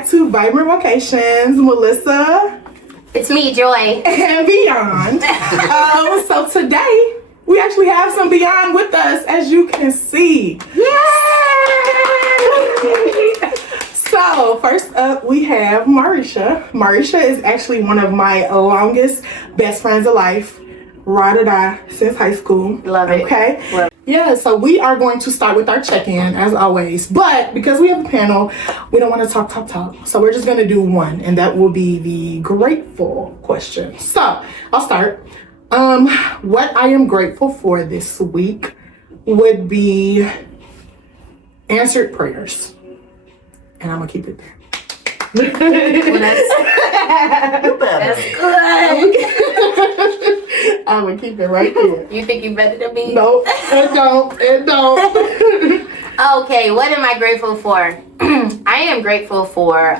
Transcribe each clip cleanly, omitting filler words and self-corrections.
back to Vibrant Vocations, Melissa. It's me, Joy. And Beyond. So today, we actually have some Beyond with us, as you can see. Yay! So, first up, we have Marisha. Marisha is actually one of my longest best friends of life. Ride or die since high school. Love it. Okay? Love it. Yeah, so we are going to start with our check-in, as always. But because we have a panel, we don't want to talk. So we're just going to do one, and that will be the grateful question. So, I'll start. What I am grateful for this week would be answered prayers. And I'm going to keep it there. That's good. I'm gonna keep it right there. You think you better than me? No, it don't. Okay, what am I grateful for? I am grateful for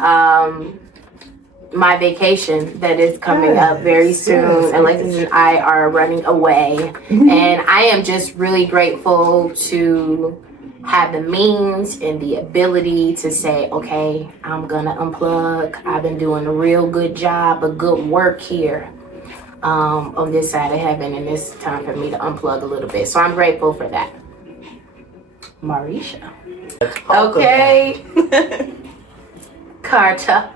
my vacation that is coming up very soon. Yes. Alexis and I are running away. And I am just really grateful to have the means and the ability to say, okay, I'm gonna unplug. I've been doing a real good job, a good work here on this side of heaven, and it's time for me to unplug a little bit. So I'm grateful for that. Marisha. Okay. Carter.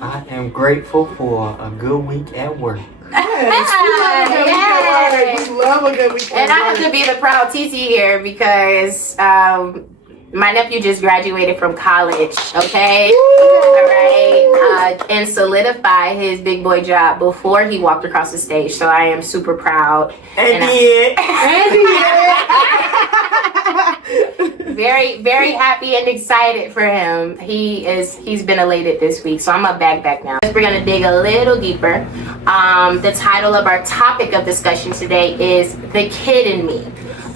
I am grateful for a good week at work. Yes, we love a good week. And I have to be the proud TT here because my nephew just graduated from college, okay? All right. And solidify his big boy job before he walked across the stage. So I am super proud. And Very, very happy and excited for him. He's been elated this week. So I'm gonna back now. We're gonna dig a little deeper. The title of our topic of discussion today is The Kid in Me.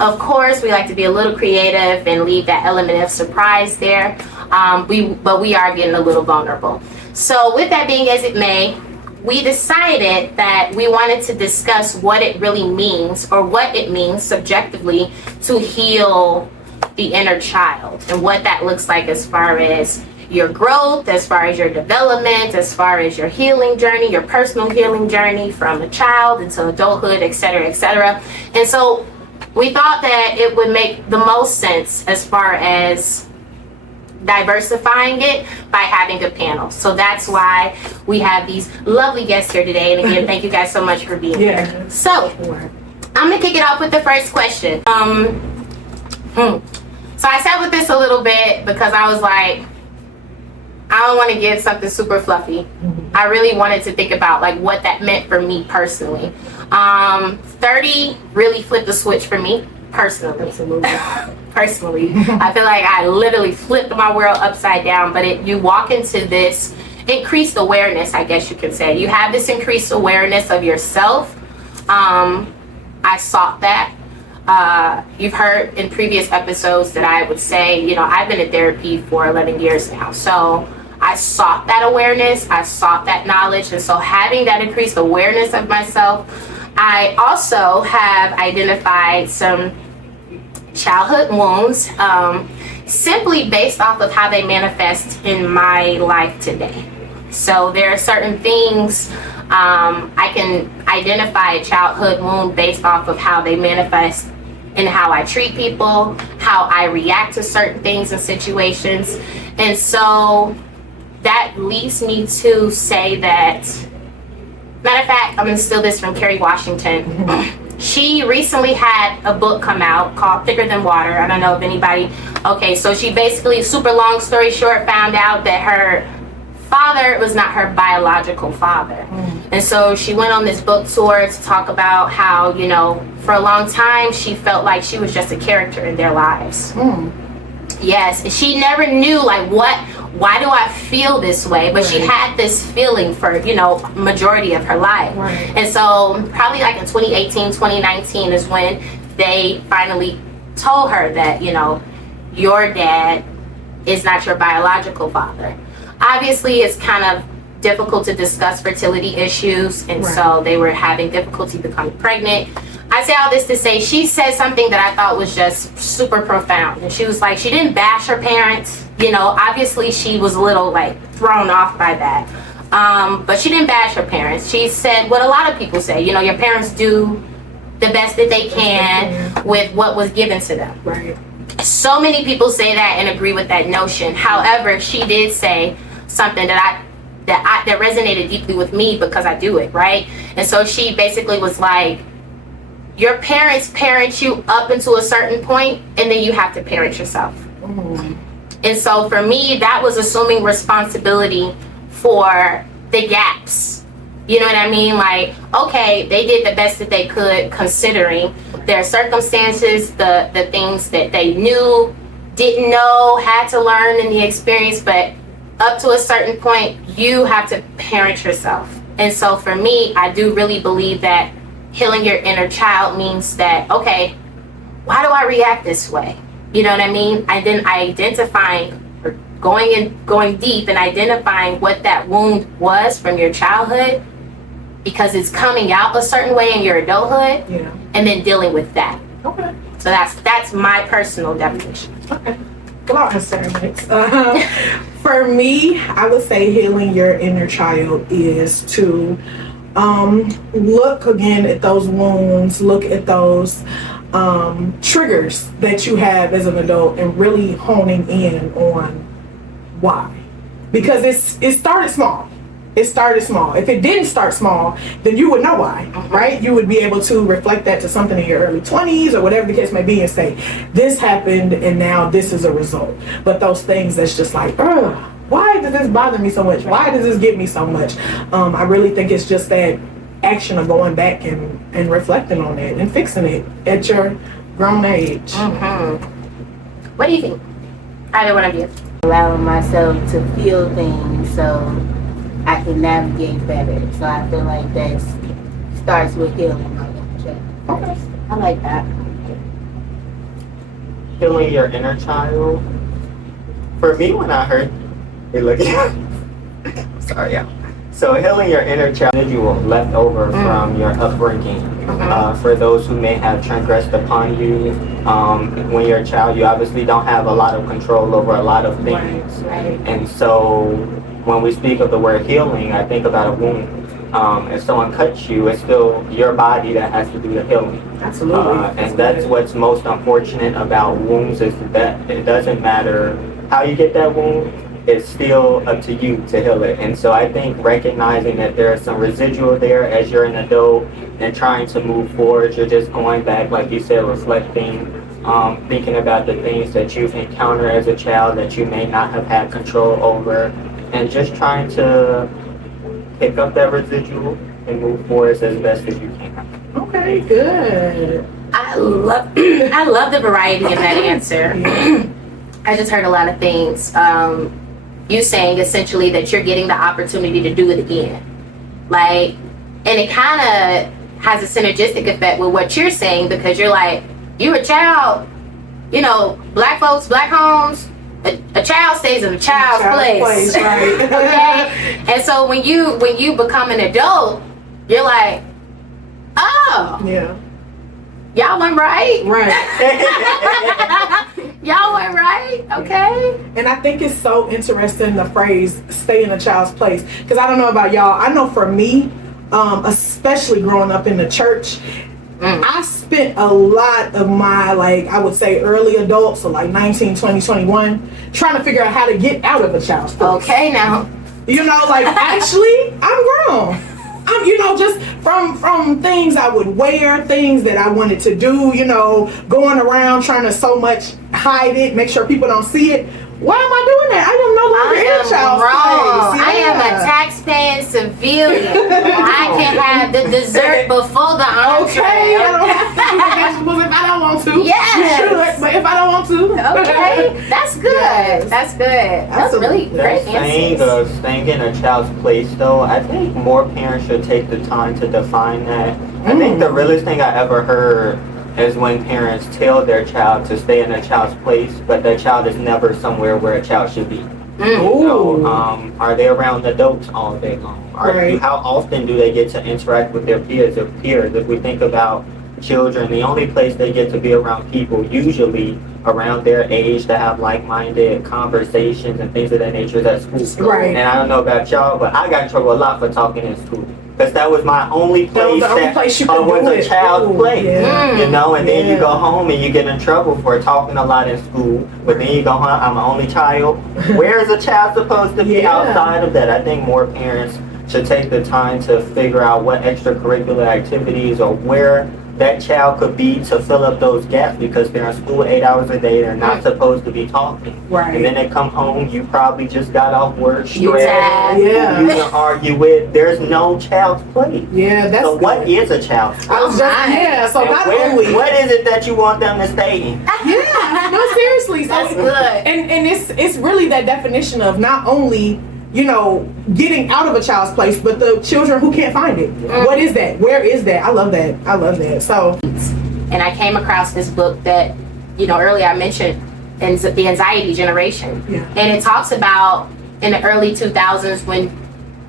Of course, we like to be a little creative and leave that element of surprise there. But we are getting a little vulnerable. So with that being as it may, we decided that we wanted to discuss what it really means, or what it means subjectively, to heal the inner child, and what that looks like as far as your growth, as far as your development, as far as your healing journey, your personal healing journey from a child into adulthood, etc., etc. And so we thought that it would make the most sense as far as diversifying it by having a panel. So that's why we have these lovely guests here today. And again, thank you guys so much for being here. So I'm gonna kick it off with the first question. So I sat with this a little bit because I was like, I don't want to give something super fluffy. I really wanted to think about like what that meant for me personally. 30 really flipped the switch for me personally. Absolutely. Personally, I feel like I literally flipped my world upside down. But you walk into this increased awareness, I guess you can say. You have this increased awareness of yourself. I sought that. You've heard in previous episodes that I would say, you know, I've been in therapy for 11 years now. So I sought that awareness. I sought that knowledge. And so having that increased awareness of myself, I also have identified some childhood wounds, simply based off of how they manifest in my life today. So there are certain things I can identify a childhood wound based off of how they manifest in how I treat people, how I react to certain things and situations. And so that leads me to say that, matter of fact, I'm gonna steal this from Kerry Washington. She recently had a book come out called Thicker Than Water. I don't know if anybody, okay, so she basically, super long story short, found out that her father was not her biological father. And so she went on this book tour to talk about how, you know, for a long time she felt like she was just a character in their lives. Yes, she never knew like why do I feel this way? But she had this feeling for, you know, majority of her life. And so probably like in 2018, 2019 is when they finally told her that, you know, your dad is not your biological father. Obviously, it's kind of difficult to discuss fertility issues, and so they were having difficulty becoming pregnant. I say all this to say she said something that I thought was just super profound. And she was like, she didn't bash her parents, Obviously she was a little like thrown off by that. But she didn't bash her parents. She said what a lot of people say, your parents do the best that they can with what was given to them. Right. So many people say that and agree with that notion. However, she did say something that resonated deeply with me because I do it, right? And so she basically was like, your parents parent you up until a certain point, and then you have to parent yourself. Mm. And so for me, that was assuming responsibility for the gaps. You know what I mean? Like, okay, they did the best that they could considering their circumstances, the things that they knew, didn't know, had to learn in the experience, but up to a certain point, you have to parent yourself. And so for me, I do really believe that healing your inner child means that, okay, why do I react this way? You know what I mean? And then identifying, or going deep and identifying what that wound was from your childhood, because it's coming out a certain way in your adulthood, and then dealing with that. Okay. So that's my personal definition. Okay. Well, I'll answer next. For me, I would say healing your inner child is to look again at those wounds, look at those triggers that you have as an adult, and really honing in on why. Because it started small. It started small. If it didn't start small, then you would know why, right? You would be able to reflect that to something in your early 20s or whatever the case may be and say, this happened and now this is a result. But those things that's just like, why does this bother me so much? Why does this get me so much? I really think it's just that action of going back and reflecting on it and fixing it at your grown age. What do you think? Either one of you. Allowing myself to feel things so I can navigate better. So I feel like that starts with healing my inner child. Okay. I like that. Healing your inner child. For me, when I heard, sorry, yeah. So healing your inner child, residual left over from your upbringing. For those who may have transgressed upon you, when you're a child, you obviously don't have a lot of control over a lot of things. Right. And so when we speak of the word healing, I think about a wound. If someone cuts you, it's still your body that has to do the healing. Absolutely. And that's what's most unfortunate about wounds, is that it doesn't matter how you get that wound, it's still up to you to heal it. And so I think recognizing that there's some residual there as you're an adult and trying to move forward, you're just going back, like you said, reflecting, thinking about the things that you've encountered as a child that you may not have had control over, and just trying to pick up that residual and move forward as best as you can. Okay, good. I love the variety in that answer. I just heard a lot of things. You saying essentially that you're getting the opportunity to do it again. Like, and it kind of has a synergistic effect with what you're saying, because you're like, you're a child, black folks, black homes, a child stays in a child's place. Right. Okay? And so when you become an adult, you're like, oh, Yeah. y'all went right. Right. Y'all went right. Okay. And I think it's so interesting, the phrase "stay in a child's place," because I don't know about y'all. I know for me, especially growing up in the church, I spent a lot of my, I would say early adult, so 19, 20, 21, trying to figure out how to get out of a child's place. Okay now. Actually, I'm grown. I'm, just from things I would wear, things that I wanted to do, going around trying to so much hide it, make sure people don't see it. Why am I doing that? I am no longer in a child's place. I am a tax-paying civilian. I can have the dessert before the entree. Okay, I don't have to do the vegetables if I don't want to. Yes. You should, but if I don't want to. Okay, that's good. Yes. That's good. That's really great Saying answers. staying in a child's place, though, I think more parents should take the time to define that. I think the realest thing I ever heard is when parents tell their child to stay in a child's place, but that child is never somewhere where a child should be. So, are they around adults all day long? Right. How often do they get to interact with their peers? If we think about children, the only place they get to be around people usually around their age to have like-minded conversations and things of that nature is at school. Right. And I don't know about y'all, but I got in trouble a lot for talking in school. Because that was my only place That was the only place you could was do a it. child's Ooh, play. yeah. You know, and then Yeah. you go home and you get in trouble for talking a lot in school. But then you go home, I'm an only child. Where is a child supposed to be Yeah. outside of that? I think more parents should take the time to figure out what extracurricular activities or where that child could be to fill up those gaps, because they're in school 8 hours a day. They're not supposed to be talking. Right. And then they come home, you probably just got off work, You stressed, tired. Yeah. you can argue with. There's no child's play. Yeah, that's So what good. is a child's play? I was just, yeah, so And not where- only. what is it that you want them to stay in? Yeah, no, seriously. So, That's good. And it's really that definition of not only, you know, getting out of a child's place, but the children who can't find it. What is that? Where is that? I love that. I love that. So, And I came across this book that, you know, earlier I mentioned, The Anxiety Generation. Yeah. And it talks about in the early 2000s when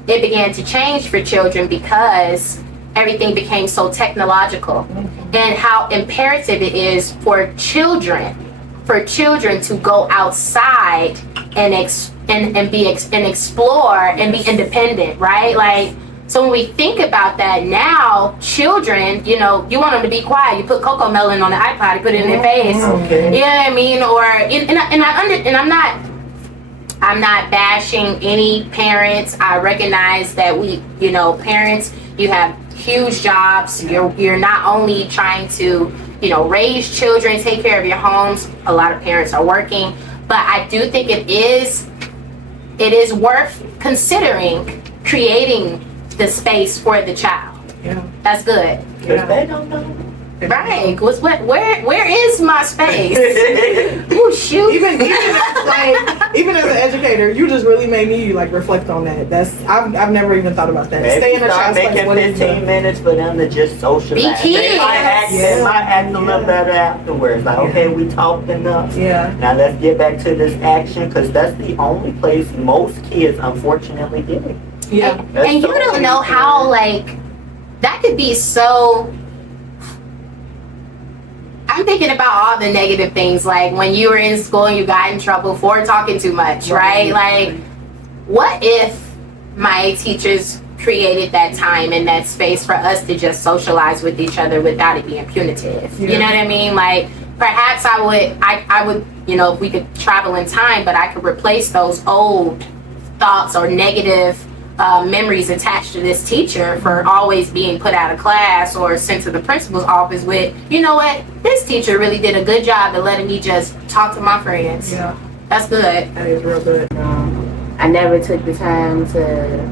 it began to change for children because everything became so technological, and how imperative it is for children to go outside and explore and be independent, right? Like, so when we think about that now, children, you know, you want them to be quiet. You put Cocoa Melon on the iPod, you put it in their face. Okay. You know what I mean? Or I'm not bashing any parents. I recognize that parents, you have huge jobs. You're not only trying to, raise children, take care of your homes. A lot of parents are working, but I do think it is worth considering creating the space for the child. yeah. That's good. Because they don't know. Right. Where is my space? Oh shoot. Even as an educator, you just really made me reflect on that. I've never even thought about that. Maybe Stay in a start child's place. making What is 15 minutes for them to just socialize. Be They might act, kids. they might act a little better afterwards. Like, okay, we talked enough. Yeah. Now let's get back to this action, because that's the only place most kids unfortunately get it. Yeah. That's And you so don't know easy. how that could be so. I'm thinking about all the negative things, like when you were in school and you got in trouble for talking too much, right? Like, what if my teachers created that time and that space for us to just socialize with each other without it being punitive? Yeah. You know what I mean? Like, perhaps I would, if we could travel in time, but I could replace those old thoughts or negative memories attached to this teacher for always being put out of class or sent to the principal's office with, you know what, this teacher really did a good job of letting me just talk to my friends. Yeah. That's good. That is real good. I never took the time to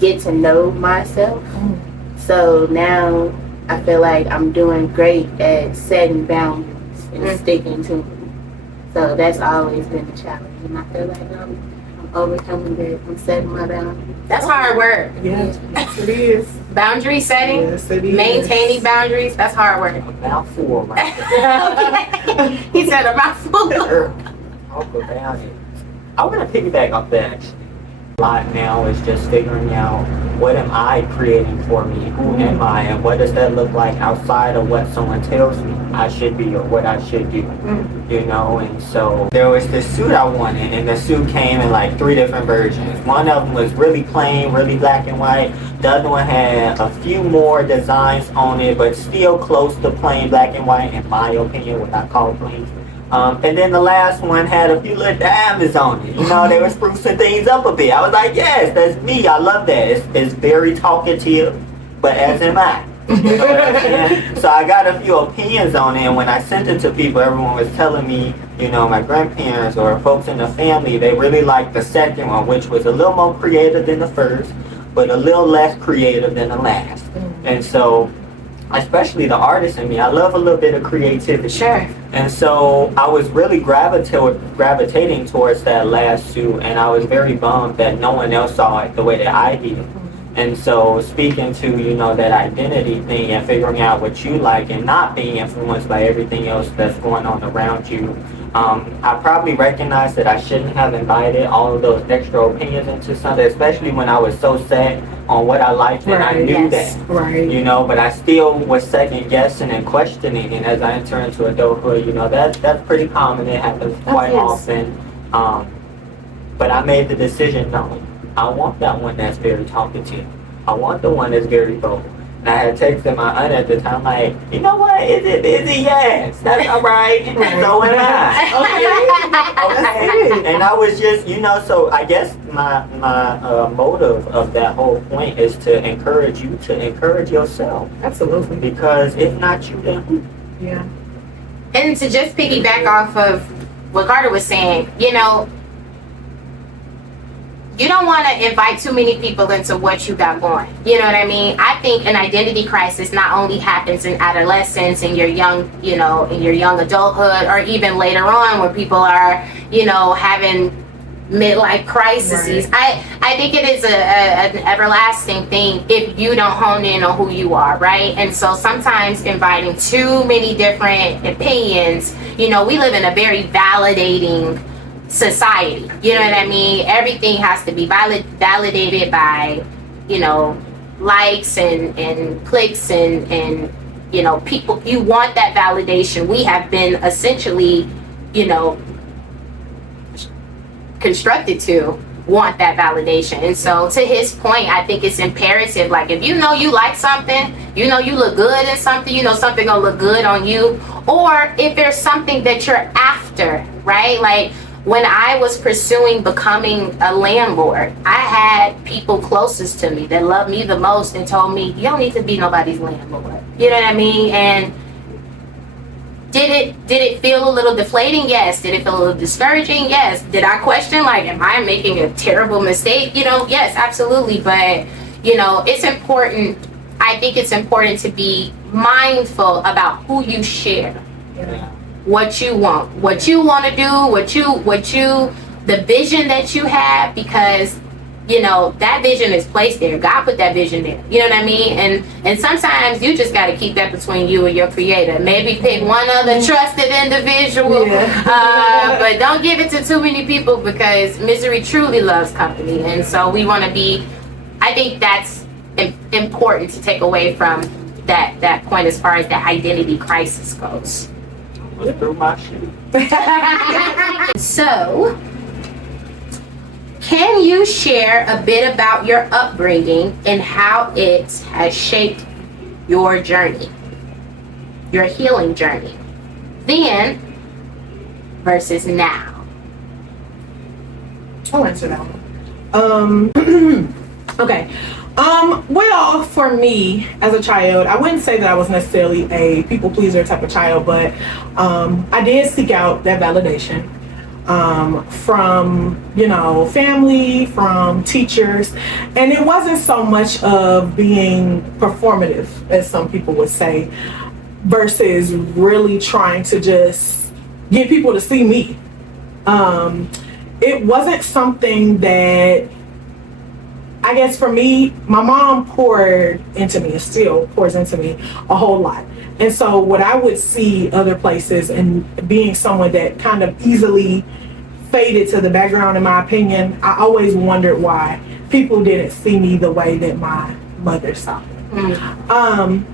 get to know myself. So now I feel like I'm doing great at setting boundaries and sticking to them. So that's always been a challenge. And I feel like I'm overcoming that. I'm setting my boundaries. That's hard work. Yes, it is. Boundary setting, Yes, it is. maintaining boundaries, that's hard work. A mouthful right He said a mouthful. there. Talk about it. I want to piggyback off that actually. A lot now is just figuring out, what am I creating for me? Who am I? And what does that look like outside of what someone tells me I should be or what I should do? And so there was this suit I wanted, and the suit came in 3 different versions. One of them was really plain, really black and white. The other one had a few more designs on it, but still close to plain black and white, in my opinion, what I call plain. And then the last one had a few little diamonds on it. They were sprucing things up a bit. I was like, yes, that's me. I love that. It's very talkative, but as am I. You know what I'm saying? So I got a few opinions on it, and when I sent it to people, everyone was telling me, my grandparents or folks in the family, they really liked the second one, which was a little more creative than the first, but a little less creative than the last. And so, especially the artist in me, I love a little bit of creativity. Sure. And so I was really gravitating towards that last suit, and I was very bummed that no one else saw it the way that I did. And so speaking to, that identity thing and figuring out what you like and not being influenced by everything else that's going on around you, I probably recognized that I shouldn't have invited all of those extra opinions into something, especially when I was so set on what I liked and I knew that. Right. But I still was second guessing and questioning, and as I enter into adulthood, that's pretty common. It happens quite often. But I made the decision, no, I want that one that's very talkative. I want the one that's very vocal. And I had texted my aunt at the time, like, you know what? Is it busy? Yes, that's all right. So am I. Okay. And I was just, so I guess my motive of that whole point is to encourage you to encourage yourself. Absolutely. Because if not you, then who? Yeah. And to just piggyback off of what Carter was saying, you don't want to invite too many people into what you got going. You know what I mean? I think an identity crisis not only happens in adolescence, in your young, in your young adulthood, or even later on where people are, having midlife crises. Right. I think it is an everlasting thing if you don't hone in on who you are, right? And so sometimes inviting too many different opinions, we live in a very validating society, you know what I mean? Everything has to be validated by, likes and clicks and people. You want that validation. We have been essentially, constructed to want that validation. And so to his point, I think it's imperative, like if you like something, you look good in something, something gonna look good on you, or if there's something that you're after, right? Like when I was pursuing becoming a landlord, I had people closest to me that loved me the most and told me, you don't need to be nobody's landlord. You know what I mean? And did it feel a little deflating? Yes. Did it feel a little discouraging? Yes. Did I question, like, am I making a terrible mistake? Yes, absolutely. But, it's important. I think it's important to be mindful about who you share. Yeah. What you want to do, the vision that you have, because that vision is placed there. God put that vision there. You know what I mean? And sometimes you just got to keep that between you and your creator. Maybe pick one other trusted individual, but don't give it to too many people, because misery truly loves company. And so we want to be, I think that's important to take away from that point as far as the identity crisis goes. Through my shoe. So, can you share a bit about your upbringing and how it has shaped your journey, your healing journey, then versus now? I'll answer that one. Okay. Well, for me as a child, I wouldn't say that I was necessarily a people pleaser type of child, but I did seek out that validation from, family, from teachers. And it wasn't so much of being performative, as some people would say, versus really trying to just get people to see me. It wasn't something that, I guess for me, my mom poured into me and still pours into me a whole lot. And so what I would see other places, and being someone that kind of easily faded to the background, in my opinion, I always wondered why people didn't see me the way that my mother saw me. And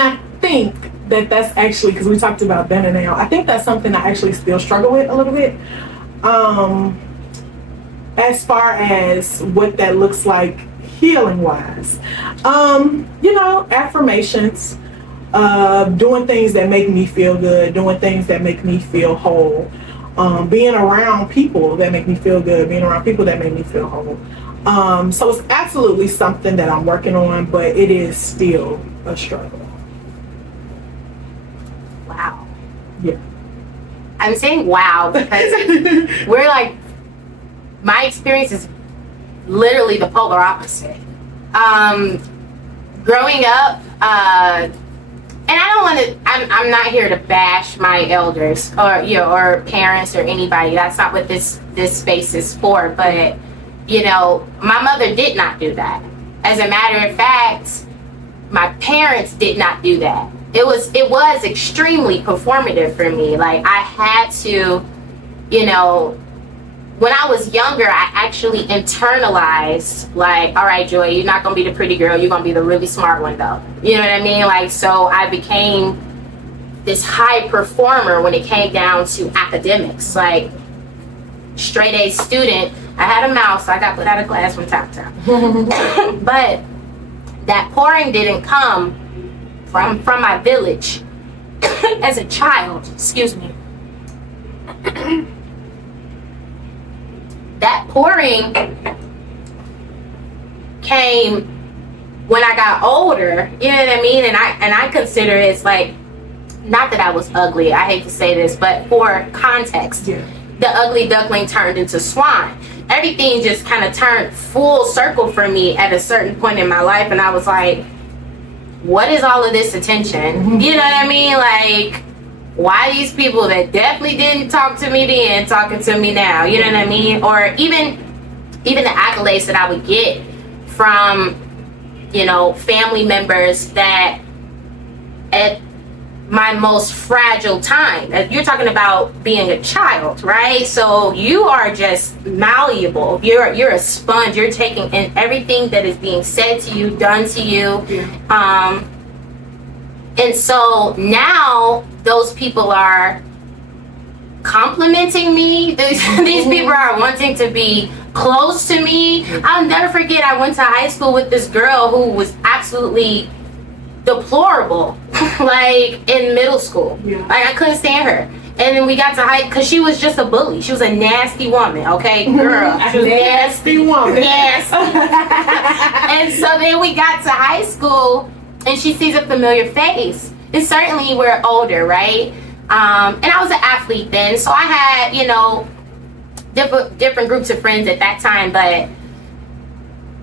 I think that that's actually, because we talked about then and now, I think that's something I actually still struggle with a little bit. As far as what that looks like healing wise, affirmations, doing things that make me feel good, doing things that make me feel whole, being around people that make me feel good, being around people that make me feel whole. So it's absolutely something that I'm working on, but it is still a struggle. Wow. Yeah. I'm saying wow because we're like, my experience is literally the polar opposite. Growing up, and I don't want to, I'm not here to bash my elders or parents or anybody. That's not what this space is for. But, my mother did not do that. As a matter of fact, my parents did not do that. It was extremely performative for me. Like, I had to, you know, when I was younger, I actually internalized, like, all right, Joy, you're not going to be the pretty girl. You're going to be the really smart one, though. You know what I mean? Like, so I became this high performer when it came down to academics. Like, straight A student. I had a mouth, so I got put out of class from time to time. But that pouring didn't come from my village as a child. Excuse me. That pouring came when I got older. You know what I mean? And I consider it's like, not that I was ugly. I hate to say this, but for context, the ugly duckling turned into swan. Everything just kind of turned full circle for me at a certain point in my life, and I was like, what is all of this attention? You know what I mean? Like, why these people that definitely didn't talk to me then talking to me now? You know what I mean? Or even the accolades that I would get from, you know, family members that at my most fragile time. You're talking about being a child, right? So you are just malleable. You're a sponge. You're taking in everything that is being said to you, done to you. And so now those people are complimenting me. These people are wanting to be close to me. I'll never forget, I went to high school with this girl who was absolutely deplorable, like in middle school. Like, I couldn't stand her. And then we got to high, because she was just a bully. She was a nasty woman, okay, girl. She was nasty woman. Nasty. And so then we got to high school, and she sees a familiar face. And certainly we're older, right? And I was an athlete then, so I had, you know, different groups of friends at that time, but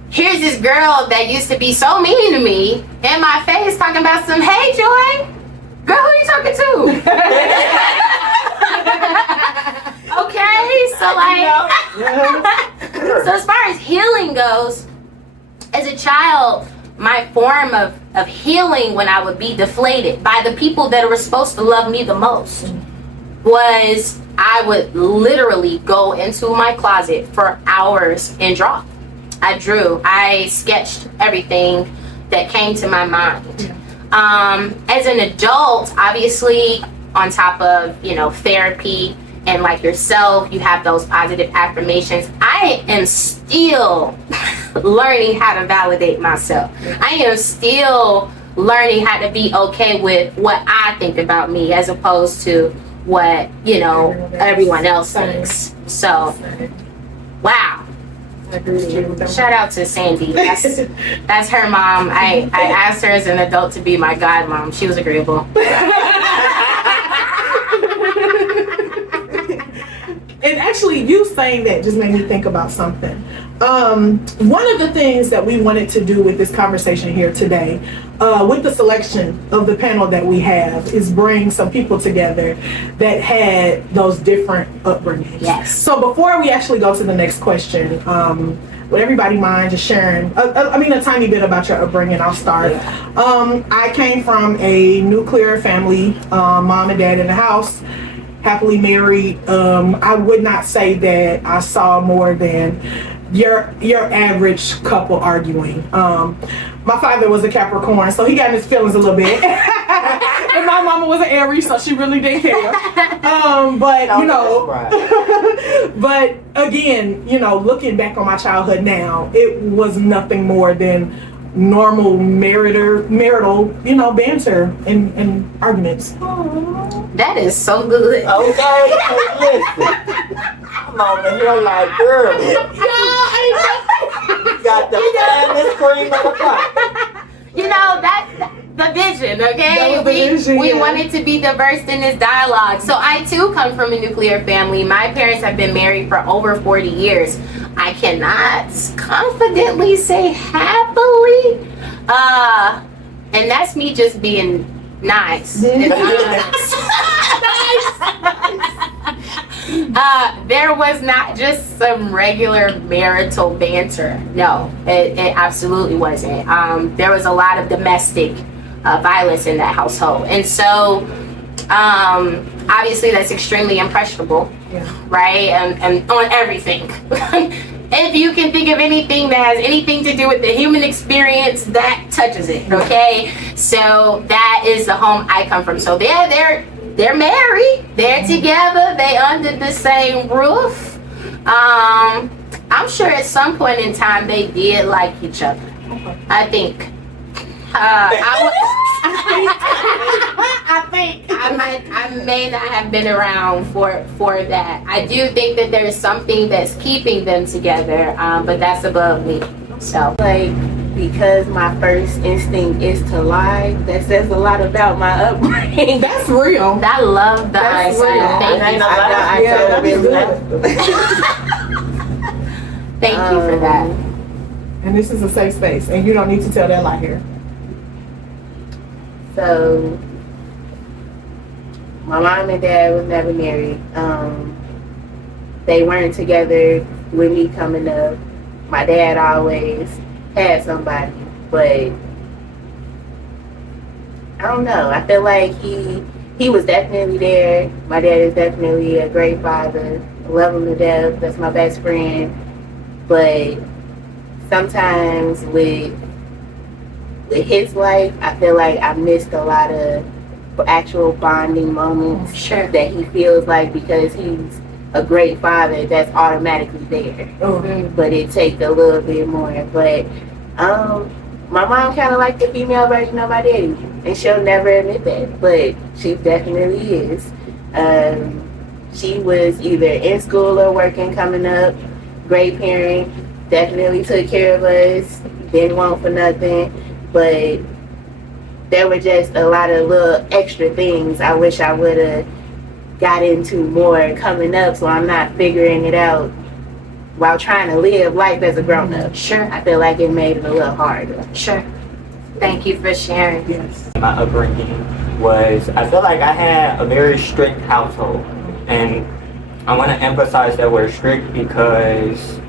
here's this girl that used to be so mean to me in my face talking about some, hey, Joy, girl, who you talking to? Okay, so like, so as far as healing goes, as a child, my form of healing when I would be deflated by the people that were supposed to love me the most was I would literally go into my closet for hours and draw. I drew. I sketched everything that came to my mind. As an adult, obviously, on top of, you know, therapy and like yourself, you have those positive affirmations. I am still learning how to validate myself. I am still learning how to be okay with what I think about me as opposed to what, you know, everyone else thinks. So, wow. Shout out to Sandy. That's her mom. I asked her as an adult to be my godmom. She was agreeable. And actually, you saying that just made me think about something. One of the things that we wanted to do with this conversation here today, with the selection of the panel that we have, is bring some people together that had those different upbringings. Yes. So before we actually go to the next question, would everybody mind just sharing, a tiny bit about your upbringing? I'll start. I came from a nuclear family, mom and dad in the house, happily married. I would not say that I saw more than your average couple arguing. My father was a Capricorn, so he got in his feelings a little bit. And my mama was an Aries, so she really didn't care. But you know, but again, you know, looking back on my childhood now, it was nothing more than normal marital, you know, banter and arguments. That is so good. Okay, so listen. I'm over here like, girl. You got the finest cream of the crop. You know, that's the vision, okay? We wanted to be diverse in this dialogue. So I too come from a nuclear family. My parents have been married for over 40 years. I cannot confidently say happily. And that's me just being nice. There was not just some regular marital banter. No, it absolutely wasn't. There was a lot of domestic violence in that household, and so obviously that's extremely impressionable, right? And on everything. If you can think of anything that has anything to do with the human experience, that touches it. Okay, so that is the home I come from. So they're married, they're together, they under the same roof. I'm sure at some point in time they did like each other. I think. I may not have been around for that. I do think that there's something that's keeping them together, but that's above me. So, like, because my first instinct is to lie, that says a lot about my upbringing. That's real. I love the That's answer. real. Thank you. Thank you for that. And this is a safe space, and you don't need to tell that lie here. So, my mom and dad was never married. They weren't together with me coming up. My dad always had somebody, but I don't know. I feel like he was definitely there. My dad is definitely a great father. I love him to death. That's my best friend. But sometimes with his life, I feel like I missed a lot of actual bonding moments. Sure. That he feels like because he's a great father, that's automatically there. Mm-hmm. But it takes a little bit more. But my mom kind of like the female version of my daddy, and she'll never admit that, but she definitely is. She was either in school or working coming up. Great parent, definitely took care of us, didn't want for nothing. But there were just a lot of little extra things I wish I would have got into more coming up, so I'm not figuring it out while trying to live life as a grown-up. Sure. I feel like it made it a little harder. Sure. Thank you for sharing. Yes. My upbringing was, I feel like I had a very strict household, and I want to emphasize that word strict because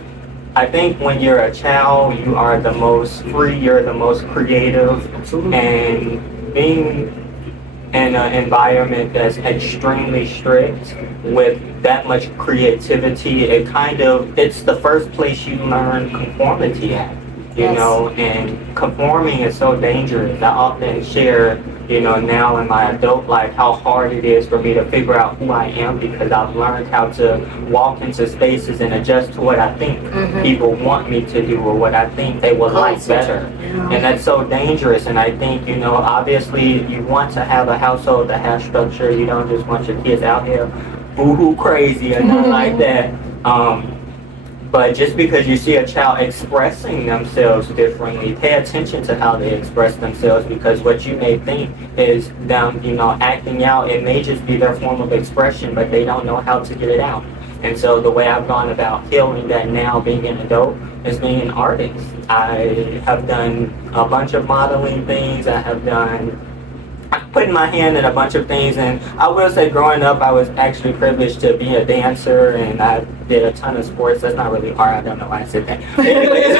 I think when you're a child, you are the most free, you're the most creative. Absolutely. And being in an environment that's extremely strict with that much creativity, it's the first place you learn conformity at, you Yes. know, and conforming is so dangerous. I often share, now in my adult life, how hard it is for me to figure out who I am because I've learned how to walk into spaces and adjust to what I think people want me to do or what I think they will like better. And that's so dangerous. And I think, obviously you want to have a household that has structure. You don't just want your kids out here boo-hoo crazy or nothing like that. But just because you see a child expressing themselves differently, pay attention to how they express themselves, because what you may think is them, acting out, it may just be their form of expression, but they don't know how to get it out. And so the way I've gone about healing that now, being an adult, is being an artist. I have done a bunch of modeling things. I'm putting my hand in a bunch of things, and I will say growing up I was actually privileged to be a dancer, and I did a ton of sports. That's not really hard, I don't know why I said that. Anyways,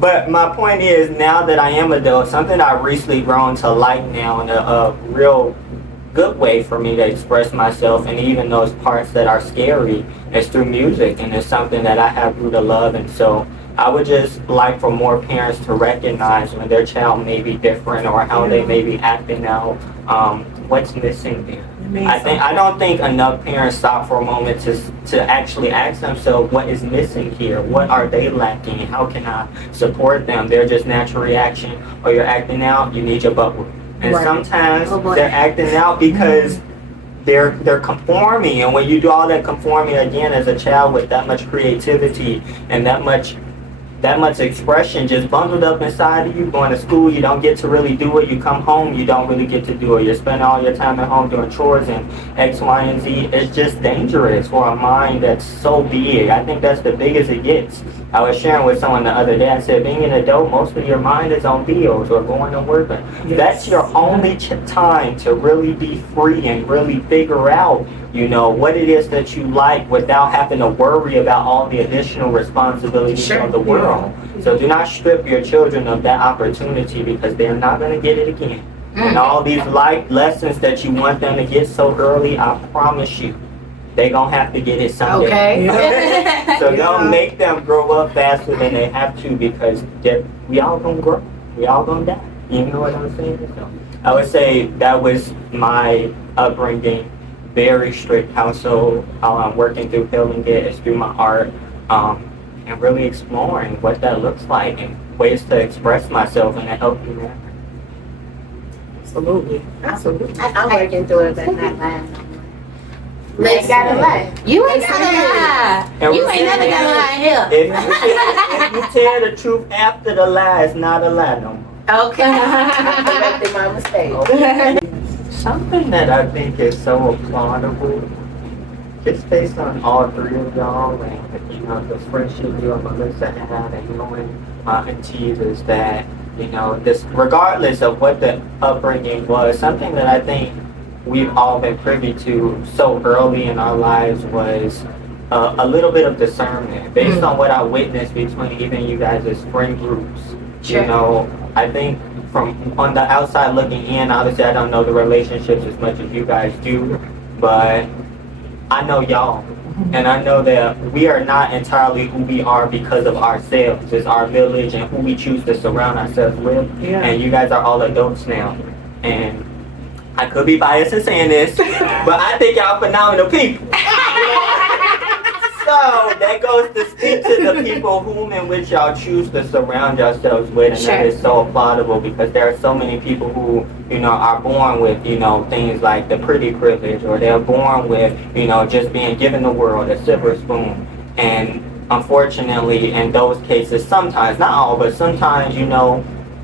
but my point is, now that I am adult, something I've recently grown to like now in a real good way for me to express myself, and even those parts that are scary, is through music, and it's something that I have grew to love. And so I would just like for more parents to recognize when their child may be different or how they may be acting out, what's missing there. I don't think enough parents stop for a moment to actually ask themselves what is missing here, what are they lacking, and how can I support them. They're just natural reaction, or you're acting out, you need your bubble. And sometimes they're acting out because they're conforming, and when you do all that conforming again as a child with that much creativity and that much expression just bundled up inside of you, going to school, you don't get to really do it. You come home, you don't really get to do it. You spend all your time at home doing chores and X, Y, and Z. It's just dangerous for a mind that's so big. I think that's the biggest it gets. I was sharing with someone the other day, I said, being an adult, most of your mind is on bills or going to work. But that's your only time to really be free and really figure out what it is that you like without having to worry about all the additional responsibilities Sure. of the world. So do not strip your children of that opportunity because they're not going to get it again. And all these life lessons that you want them to get so early, I promise you, they're going to have to get it someday. Okay. So don't make them grow up faster than they have to because we all going to grow. We all going to die. You know what I'm saying? So I would say that was my upbringing. Very strict household. How I'm working through healing it is through my art, and really exploring what that looks like and ways to express myself in a healthy manner. Absolutely. Absolutely. I'm working through it, but not lying. Let's gotta lie. You ain't gotta lie. And You ain't never gotta lie here. If you tell the truth after the lie, it's not a lie no more. Okay. I'm correcting my mistake. Something that I think is so applaudable, just based on all three of y'all and the friendship you and Melissa had and knowing my aunties, is that this, regardless of what the upbringing was, something that I think we've all been privy to so early in our lives was a little bit of discernment based on what I witnessed between even you guys' friend groups. Sure. I think from on the outside looking in, obviously I don't know the relationships as much as you guys do, but I know y'all. And I know that we are not entirely who we are because of ourselves. It's our village and who we choose to surround ourselves with. Yeah. And you guys are all adults now. And I could be biased in saying this, but I think y'all phenomenal people. So that goes to speak to the people whom and which y'all choose to surround yourselves with, and that is so applaudable because there are so many people who, are born with, things like the pretty privilege, or they're born with, just being given the world, a silver spoon. And unfortunately, in those cases, sometimes, not all, but sometimes,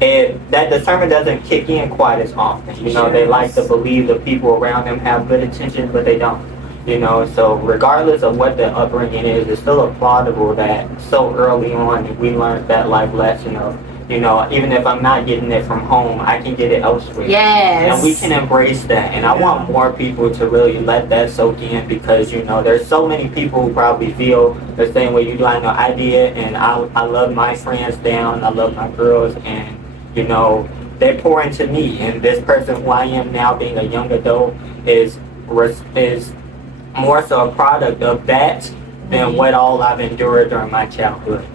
that discernment doesn't kick in quite as often. They like to believe the people around them have good intentions, but they don't. So regardless of what the upbringing is, it's still applaudable that so early on we learned that life lesson of, even if I'm not getting it from home, I can get it elsewhere. Yes. And we can embrace that. And I want more people to really let that soak in because, there's so many people who probably feel the same way you do. I know I did, and I love my friends down. I love my girls, and, they pour into me. And this person who I am now, being a young adult, is more so a product of that than what all I've endured during my childhood.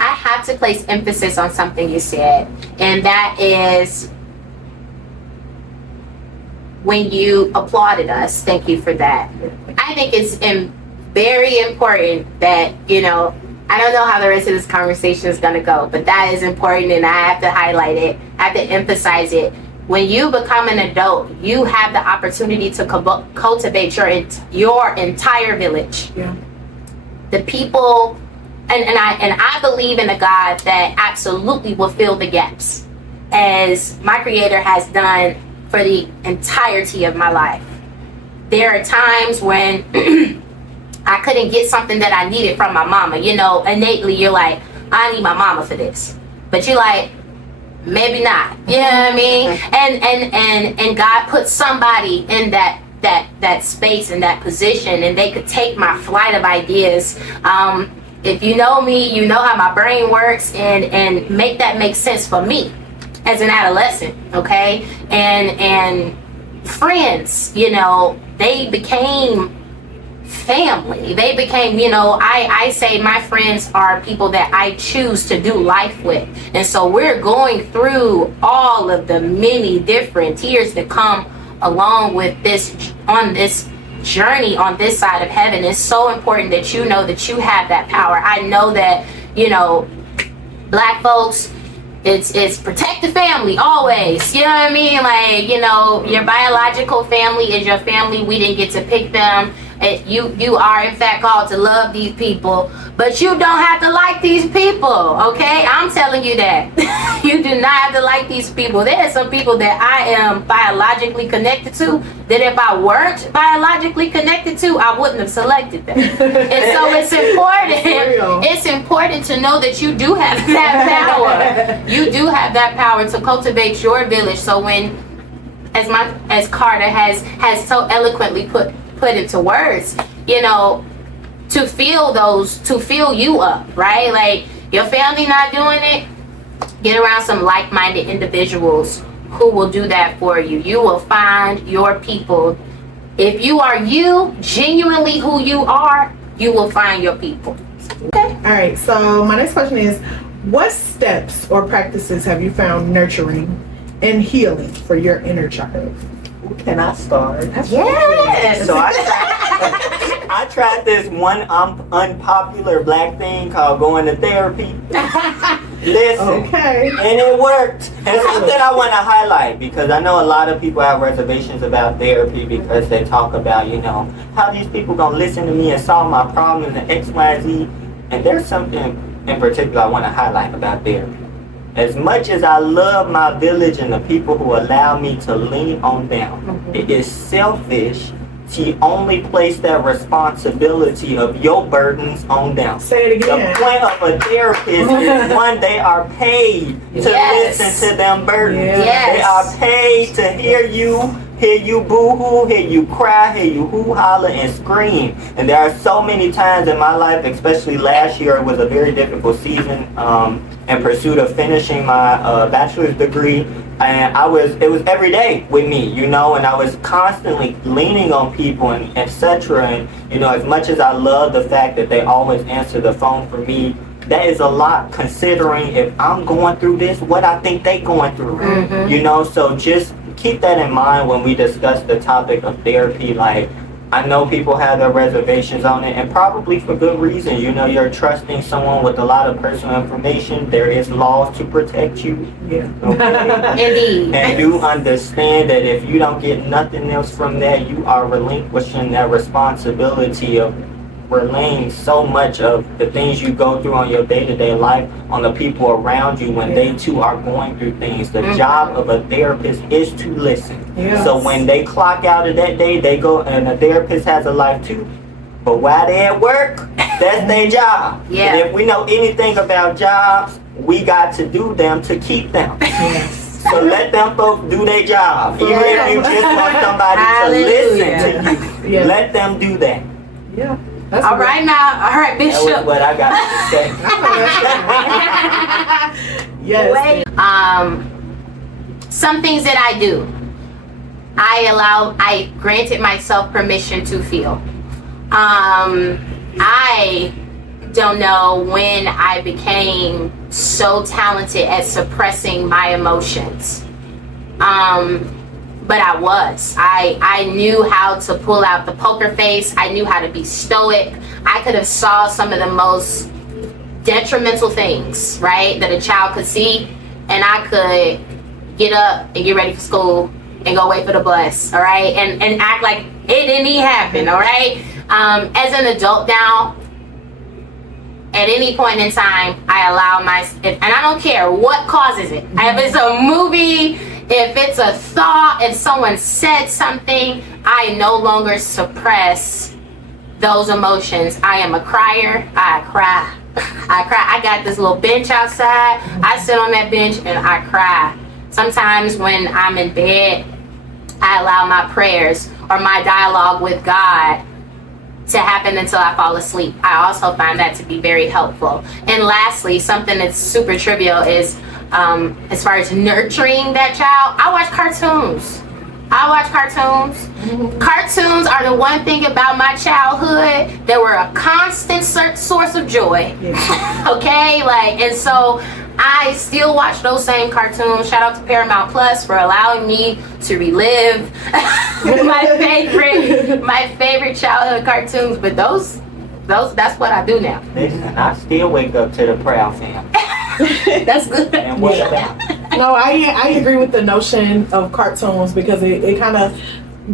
I have to place emphasis on something you said, and that is when you applauded us. Thank you for that. I think it's very important that, I don't know how the rest of this conversation is going to go, but that is important, and I have to highlight it. I have to emphasize it. When you become an adult, you have the opportunity to cultivate your entire village. Yeah. The people, and I believe in a God that absolutely will fill the gaps, as my Creator has done for the entirety of my life. There are times when I couldn't get something that I needed from my mama. Innately you're like, I need my mama for this, but you're like, maybe not. You know what I mean? And God put somebody in that space, in that position, and they could take my flight of ideas. If you know me, you know how my brain works, and make that make sense for me as an adolescent. Okay, and friends, they became family. They became, I say my friends are people that I choose to do life with. And so we're going through all of the many different tiers that come along with this, on this journey on this side of heaven. It's so important that you know that you have that power. I know that, Black folks, it's protect the family always. You know what I mean? Like, your biological family is your family. We didn't get to pick them. You are in fact called to love these people, but you don't have to like these people. Okay, I'm telling you that. You do not have to like these people. There are some people that I am biologically connected to that if I weren't biologically connected to, I wouldn't have selected them. And so it's important. It's important to know that you do have that power. You do have that power to cultivate your village. So when, as Carter has so eloquently put put into words, you know, to fill you up, right? Like, your family not doing it, get around some like-minded individuals who will do that for you. You will find your people. If you are you, genuinely who you are, you will find your people. Okay. All right. So my next question is, what steps or practices have you found nurturing and healing for your inner child? Can I start? Yes. So I tried this one unpopular black thing called going to therapy. Listen, Okay. and it worked. And something I want to highlight, because I know a lot of people have reservations about therapy because they talk about, you know, how these people gonna listen to me and solve my problems and X, Y, Z. And there's something in particular I want to highlight about therapy. As much as I love my village and the people who allow me to lean on them, it is selfish to only place that responsibility of your burdens on them. Say it The again. point of a therapist is, one, they are paid to Yes. listen to them burdens. Yeah. Yes. They are paid to hear you boo-hoo, hear you cry, hear you hoo-holler and scream. And there are so many times in my life, especially last year, it was a very difficult season in pursuit of finishing my bachelor's degree. And it was every day with me, you know, and I was constantly leaning on people and etc. And, you know, as much as I love the fact that they always answer the phone for me, that is a lot, considering if I'm going through this, what I think they going through, you know. So just keep that in mind when we discuss the topic of therapy. Like, I know people have their reservations on it, and probably for good reason. You know, you're trusting someone with a lot of personal information. There is laws to protect you. Yeah. Okay? Indeed. And you understand that if you don't get nothing else from that, you are relinquishing that responsibility of relaying so much of the things you go through on your day-to-day life on the people around you when they too are going through things. The job of a therapist is to listen. Yes. So when they clock out of that day, they go, and a therapist has a life too. But while they at work, that's their job. Yeah. And if we know anything about jobs, we got to do them to keep them. Yes. So let them folks do their job. Even Yeah. if you just want somebody Hallelujah. to listen to you, Yeah. let them do that. Yeah. That's All right now. All right, That was Bishop. what I got to say. Yes. Some things that I do, I granted myself permission to feel. I don't know when I became so talented at suppressing my emotions. But I was. I knew how to pull out the poker face. I knew how to be stoic. I could have saw some of the most detrimental things, right, that a child could see, and I could get up and get ready for school and go wait for the bus, all right, and act like it didn't even happen, all right. As an adult now, at any point in time, I allow and I don't care what causes it. If it's a movie, if it's a thought, if someone said something, I no longer suppress those emotions. I am a crier. I cry. I cry. I got this little bench outside. I sit on that bench and I cry. Sometimes when I'm in bed, I allow my prayers or my dialogue with God to happen until I fall asleep. I also find that to be very helpful. And lastly, something that's super trivial is, as far as nurturing that child, I watch cartoons. Cartoons are the one thing about my childhood that were a constant source of joy. Yeah. Okay, and so I still watch those same cartoons. Shout out to Paramount Plus for allowing me to relive my favorite childhood cartoons. But those that's what I do now. Listen, I still wake up to the Proud Fam. That's good. And what about? No, I agree with the notion of cartoons because it kind of,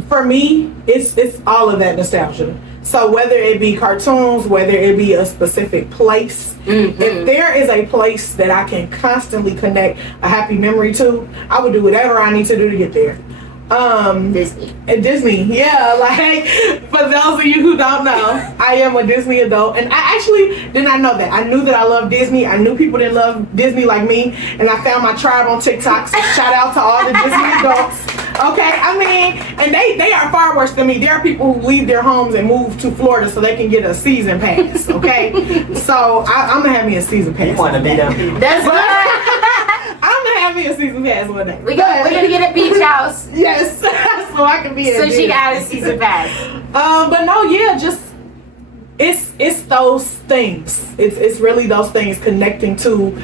for me, it's all of that nostalgia. So whether it be cartoons, whether it be a specific place, if there is a place that I can constantly connect a happy memory to, I would do whatever I need to do to get there. Disney. And Disney, yeah, for those of you who don't know, I am a Disney adult, and I actually did not know that. I knew that I loved Disney. I knew people didn't love Disney like me, and I found my tribe on TikTok. So shout out to all the Disney adults. Okay, I mean, and they are far worse than me. There are people who leave their homes and move to Florida so they can get a season pass. Okay, so I'm gonna have me a season pass. You want to be them people? That's But good. I'm gonna have me a season pass one day. We're gonna get a beach house. Yes, so I can be. So she got a season pass. But no, yeah, just it's those things. It's really those things connecting to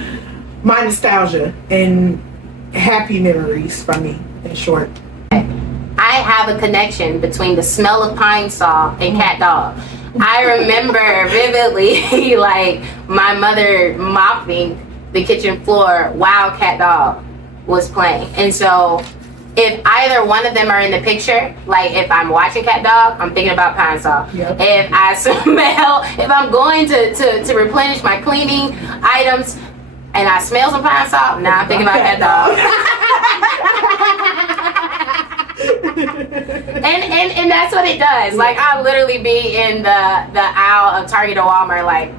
my nostalgia and happy memories for me. In short, I have a connection between the smell of pine saw and cat dog. I remember vividly, like my mother mopping the kitchen floor while cat dog was playing, and so if either one of them are in the picture, like if I'm watching cat dog, I'm thinking about pine saw. Yep. If I smell, if I'm going to replenish my cleaning items and I smell some pine saw, now I'm thinking about cat dog. and that's what it does. Like I'll literally be in the aisle of Target or Walmart, like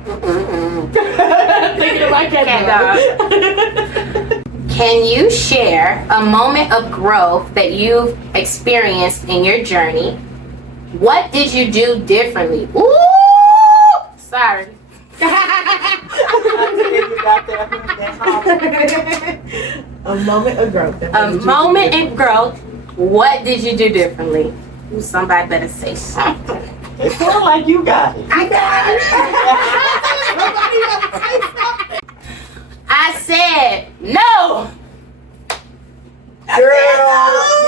thinking about cat dog. Can you share a moment of growth that you've experienced in your journey? What did you do differently? Ooh, sorry. A moment of growth. A moment in growth. What did you do differently? Ooh, somebody better say something. It sounds like you got it. I got it. I said no. Girl,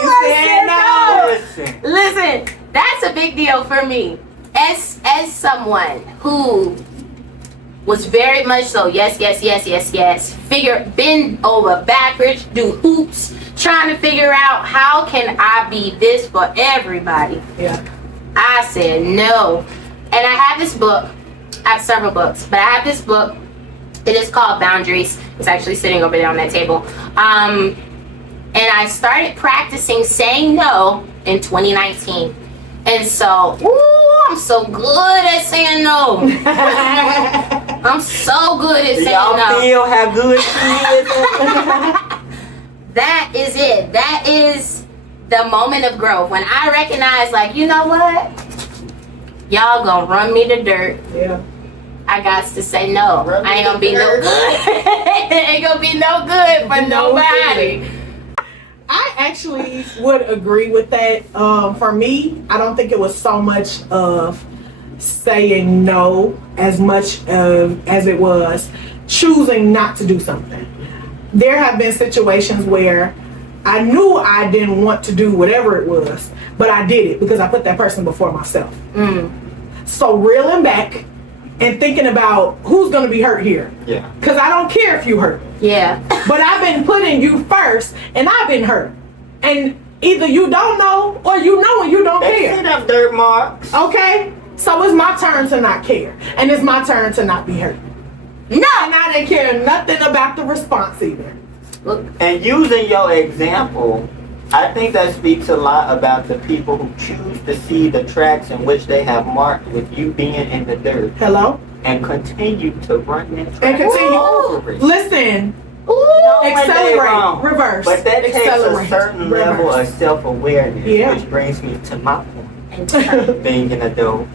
you said no. Listen, that's a big deal for me. As someone who was very much so yes, bend over backwards, do hoops, trying to figure out how can I be this for everybody. Yeah. I said no. And I have this book. I have several books, but I have this book. It is called Boundaries. It's actually sitting over there on that table. And I started practicing saying no in 2019. And so, I'm so good at saying no. I'm so good at saying y'all no. feel how good she is? That is it. That is the moment of growth. When I recognize, like, you know what? Y'all gonna run me to dirt. Yeah. I got to say no. I ain't gonna be no good. Ain't gonna be no good for nobody. I actually would agree with that. For me, I don't think it was so much of saying no as much as it was choosing not to do something. There have been situations where I knew I didn't want to do whatever it was, but I did it because I put that person before myself. So reeling back and thinking about who's going to be hurt here. Yeah. Because I don't care if you hurt. Yeah. But I've been putting you first, and I've been hurt. And either you don't know, or you know and you don't care. They them dirt marks. Okay? So it's my turn to not care. And it's my turn to not be hurt. No. And I didn't care nothing about the response either. And using your example, I think that speaks a lot about the people who choose to see the tracks in which they have marked with you being in the dirt. Hello? And continue to run that track. And continue. over it. Listen. Accelerate. Reverse. But that takes Accelerate. a certain level of self-awareness, Yeah. which brings me to my point. Being an adult,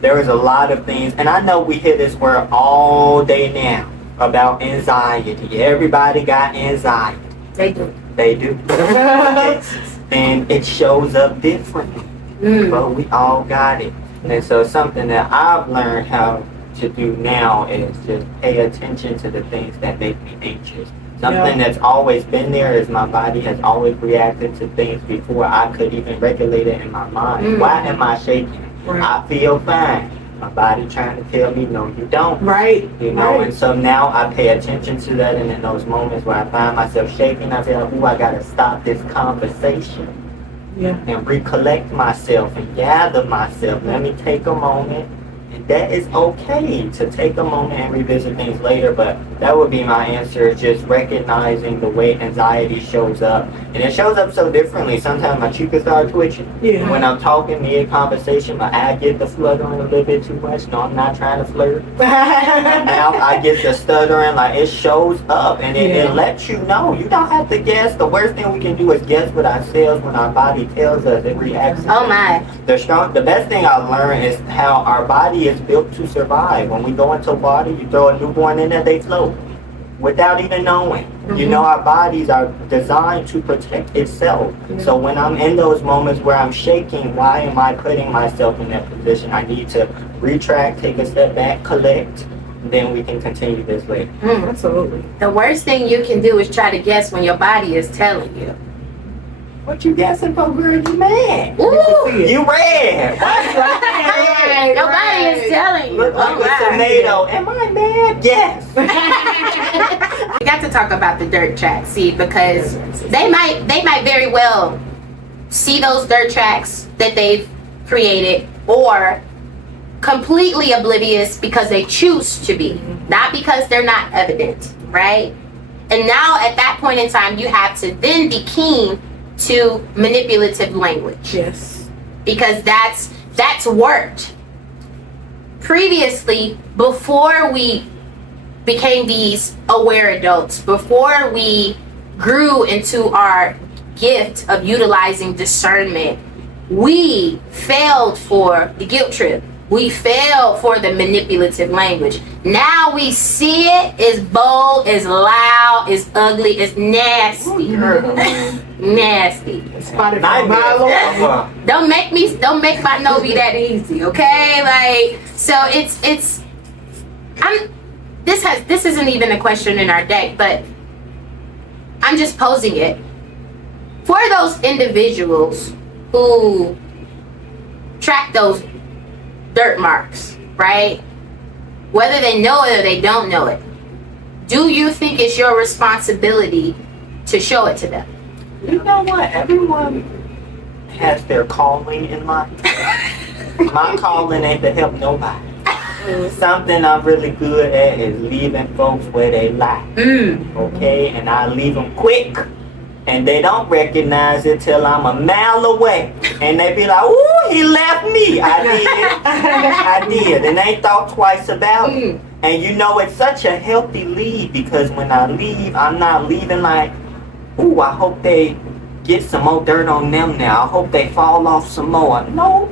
there is a lot of things, and I know we hear this word all day now about anxiety. Everybody got anxiety. They do. They do. And it shows up differently. But we all got it. And so something that I've learned how to do now is just pay attention to the things that make me anxious. Something that's always been there is my body has always reacted to things before I could even regulate it in my mind. Why am I shaking? Right. I feel fine. My body trying to tell me, no, you don't. Right. You know, Right. and so now I pay attention to that, and in those moments where I find myself shaking, I feel like, ooh, I gotta stop this conversation Yeah. and recollect myself and gather myself. Let me take a moment. And that is okay to take a moment and revisit things later, but that would be my answer. Is just recognizing the way anxiety shows up, and it shows up so differently. Sometimes my cheek will start twitching. Yeah. When I'm talking mid conversation, my eye get the fluttering a little bit too much. No, I'm not trying to flirt. Now I get the stuttering. Like, it shows up, and it lets you know. You don't have to guess. The worst thing we can do is guess with ourselves when our body tells us it reacts. Oh my. The best thing I learned is how our body is built to survive. When we go into water, you throw a newborn in there, they float without even knowing. You know, our bodies are designed to protect itself. So when I'm in those moments where I'm shaking, why am I putting myself in that position? I need to retract, take a step back, collect, then we can continue this later. Absolutely. The worst thing you can do is try to guess when your body is telling you. What you guessing for, girl? You mad? Ooh. You red. Your body is telling you. Look like a tomato. Am I mad? Yes. We got to talk about the dirt tracks, see, because they might very well see those dirt tracks that they've created, or completely oblivious because they choose to be, not because they're not evident, right? And now at that point in time, you have to then be keen to manipulative language. Yes. Because that's worked. Previously, before we became these aware adults, before we grew into our gift of utilizing discernment, we failed for the guilt trip. We failed for the manipulative language. Now we see it. It's bold, it's loud, it's ugly, it's nasty. Nasty. Spotted from a mile away. Don't make my no be that easy, okay? Like, so this isn't even a question in our deck, but I'm just posing it. For those individuals who track those dirt marks, right? Whether they know it or they don't know it, do you think it's your responsibility to show it to them? You know what? Everyone has their calling in life. My calling ain't to help nobody. Something I'm really good at is leaving folks where they lie. Okay? And I leave them quick. And they don't recognize it till I'm a mile away. And they be like, ooh, he left me. I did. And they thought twice about it. And you know, it's such a healthy leave, because when I leave, I'm not leaving like, ooh, I hope they get some more dirt on them now. I hope they fall off some more. No,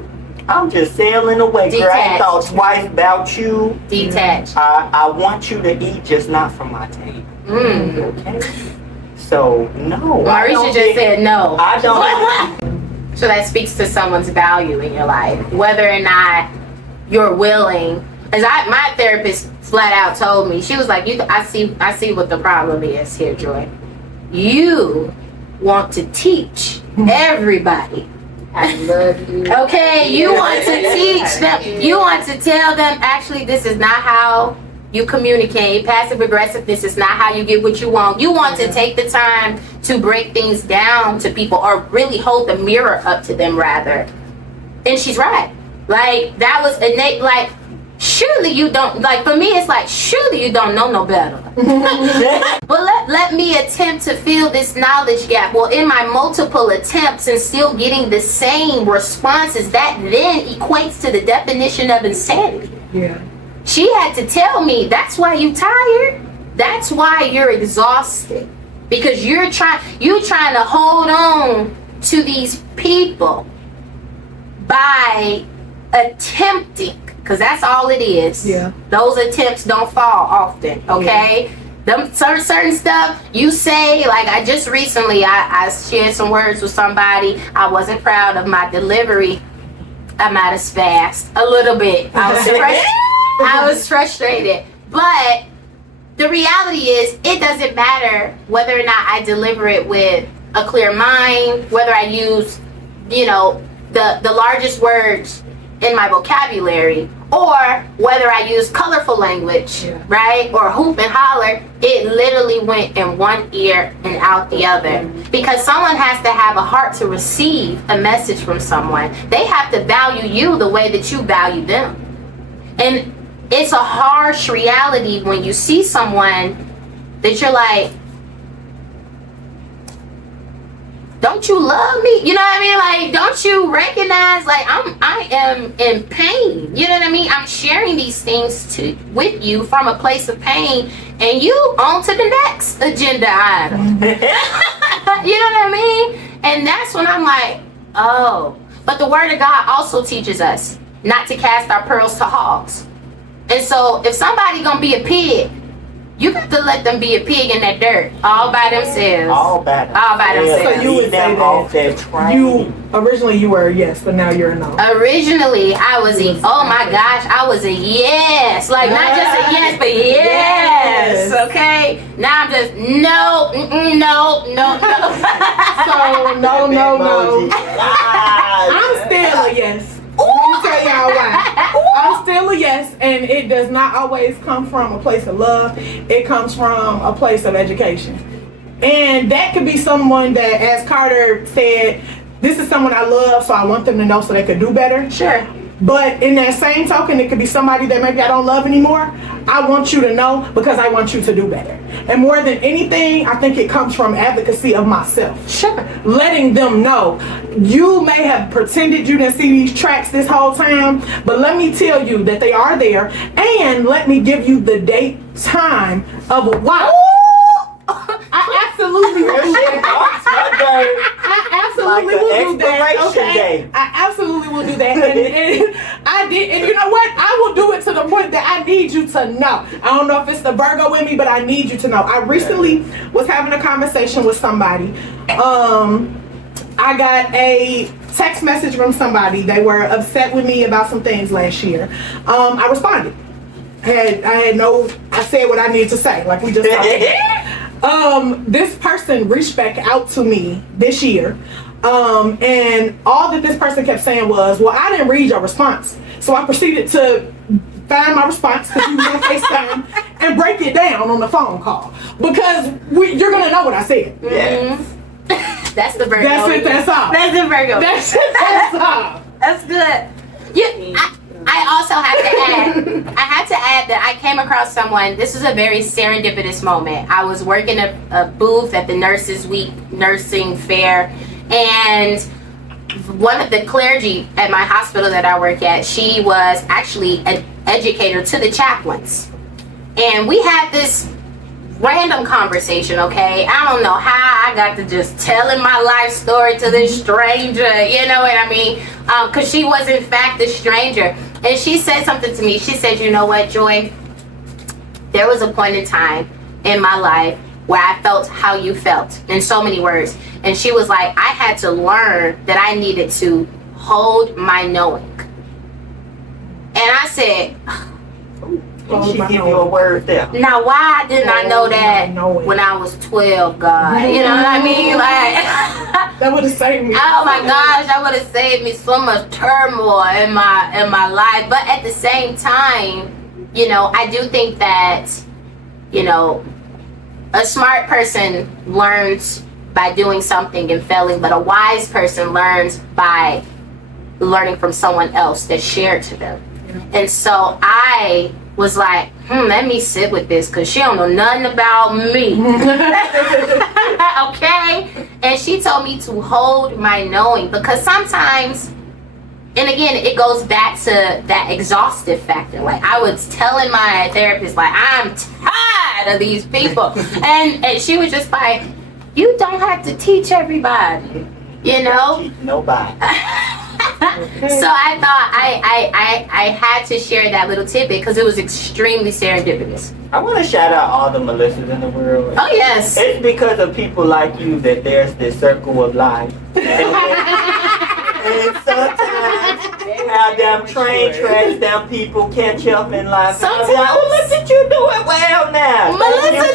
I'm just sailing away. Girl, I thought twice about you. Detached. I want you to eat, just not from my table. Okay? So, no. Marisha just said no. I don't. So that speaks to someone's value in your life, whether or not you're willing. As my therapist flat out told me, she was like, I see what the problem is here, Joy. You want to teach everybody. I love you. Okay, you want to teach them. You want to tell them, actually, this is not how you communicate. Passive aggressiveness is not how you get what you want. You want to take the time to break things down to people, or really hold the mirror up to them, rather. And she's right. Like, that was innate. Like, surely you don't, like, for me, it's like, surely you don't know no better. But let me attempt to fill this knowledge gap. Well, in my multiple attempts and still getting the same responses, that then equates to the definition of insanity. Yeah. She had to tell me, that's why you tired. That's why you're exhausted. Because you're trying to hold on to these people by attempting, because that's all it is. Yeah. Those attempts don't fall often, okay? Yeah. Them certain stuff you say, like I just recently, I shared some words with somebody. I wasn't proud of my delivery. I might have spazzed a little bit. I was frustrated. But the reality is, it doesn't matter whether or not I deliver it with a clear mind, whether I use, the largest words in my vocabulary, or whether I use colorful language, right? Or hoop and holler. It literally went in one ear and out the other. Because someone has to have a heart to receive a message from someone. They have to value you the way that you value them. And it's a harsh reality when you see someone that you're like, don't you love me? You know what I mean? Like, don't you recognize, like, I am in pain. You know what I mean? I'm sharing these things with you from a place of pain, and you on to the next agenda item. You know what I mean? And that's when I'm like, oh. But the word of God also teaches us not to cast our pearls to hogs. And so if somebody gonna be a pig, you got to let them be a pig in that dirt all by themselves. All by themselves. So you would say that you originally you were a yes, but now you're a no. Originally, I was a, oh my gosh, I was a yes. Like, not just a yes, but yes. Okay? Now I'm just, no. So, no. I'm still a yes. Let me tell y'all why. I'm still a yes, and it does not always come from a place of love. It comes from a place of education. And that could be someone that, as Carter said, this is someone I love, so I want them to know so they could do better. Sure. But in that same token, it could be somebody that maybe I don't love anymore. I want you to know because I want you to do better. And more than anything, I think it comes from advocacy of myself. Sure. Letting them know, you may have pretended you didn't see these tracks this whole time, but let me tell you that they are there, and let me give you the date, time of why. I absolutely will do that. I absolutely will do that. Okay, I absolutely will do that, and I did. And you know what? I will do it to the point that I need you to know. I don't know if it's the Virgo in me, but I need you to know. I recently was having a conversation with somebody. I got a text message from somebody. They were upset with me about some things last year. I responded. I said what I needed to say, like we just talked about. This person reached back out to me this year, and all that this person kept saying was, well, I didn't read your response. So I proceeded to find my response, because you were on FaceTime, and break it down on the phone call, because you're going to know what I said. Yes. That's the Virgo. That's it, that's all. That's the Virgo. That's it, that's all. That's good. Yeah, I also have to add that I came across someone. This was a very serendipitous moment. I was working a booth at the Nurses Week nursing fair, and one of the clergy at my hospital that I work at, she was actually an educator to the chaplains. And we had this random conversation, okay? I don't know how I got to just telling my life story to this stranger, you know what I mean? Because she was in fact a stranger. And she said something to me. She said, you know what, Joy? There was a point in time in my life where I felt how you felt, in so many words. And she was like, I had to learn that I needed to hold my knowing. And I said, she give you a word there. now why didn't I know that when I was 12, God? You know what I mean? Like, that would have saved me. Oh my gosh, that would have saved me so much turmoil in my life. But at the same time, you know, I do think that, you know, a smart person learns by doing something and failing, but a wise person learns by learning from someone else that shared to them. Yeah. And so I was like, let me sit with this, because she don't know nothing about me. Okay? And she told me to hold my knowing, because sometimes, and again, it goes back to that exhaustive factor. Like, I was telling my therapist, like, I'm tired of these people. and she was just like, you don't have to teach everybody, you know? Nobody. So I thought I had to share that little tidbit, because it was extremely serendipitous. I want to shout out all the Melissas in the world. Oh, yes. It's because of people like you that there's this circle of life. And sometimes how them train tracks, them people catch up in life. Sometimes, like, oh, look at you doing well now. Melissa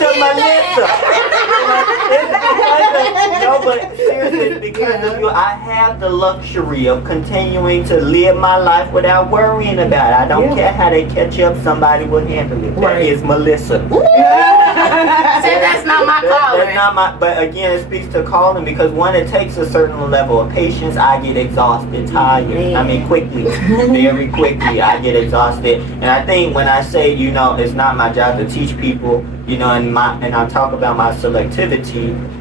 No, but seriously, because of you, I have the luxury of continuing to live my life without worrying about it. I don't care how they catch up, somebody will handle it. That is Melissa. that's not my calling. That's not my. But again, it speaks to calling because one, it takes a certain level of patience. I get exhausted, tired. I mean, quickly, very quickly, I get exhausted. And I think when I say, it's not my job to teach people, and I talk about my selectivity.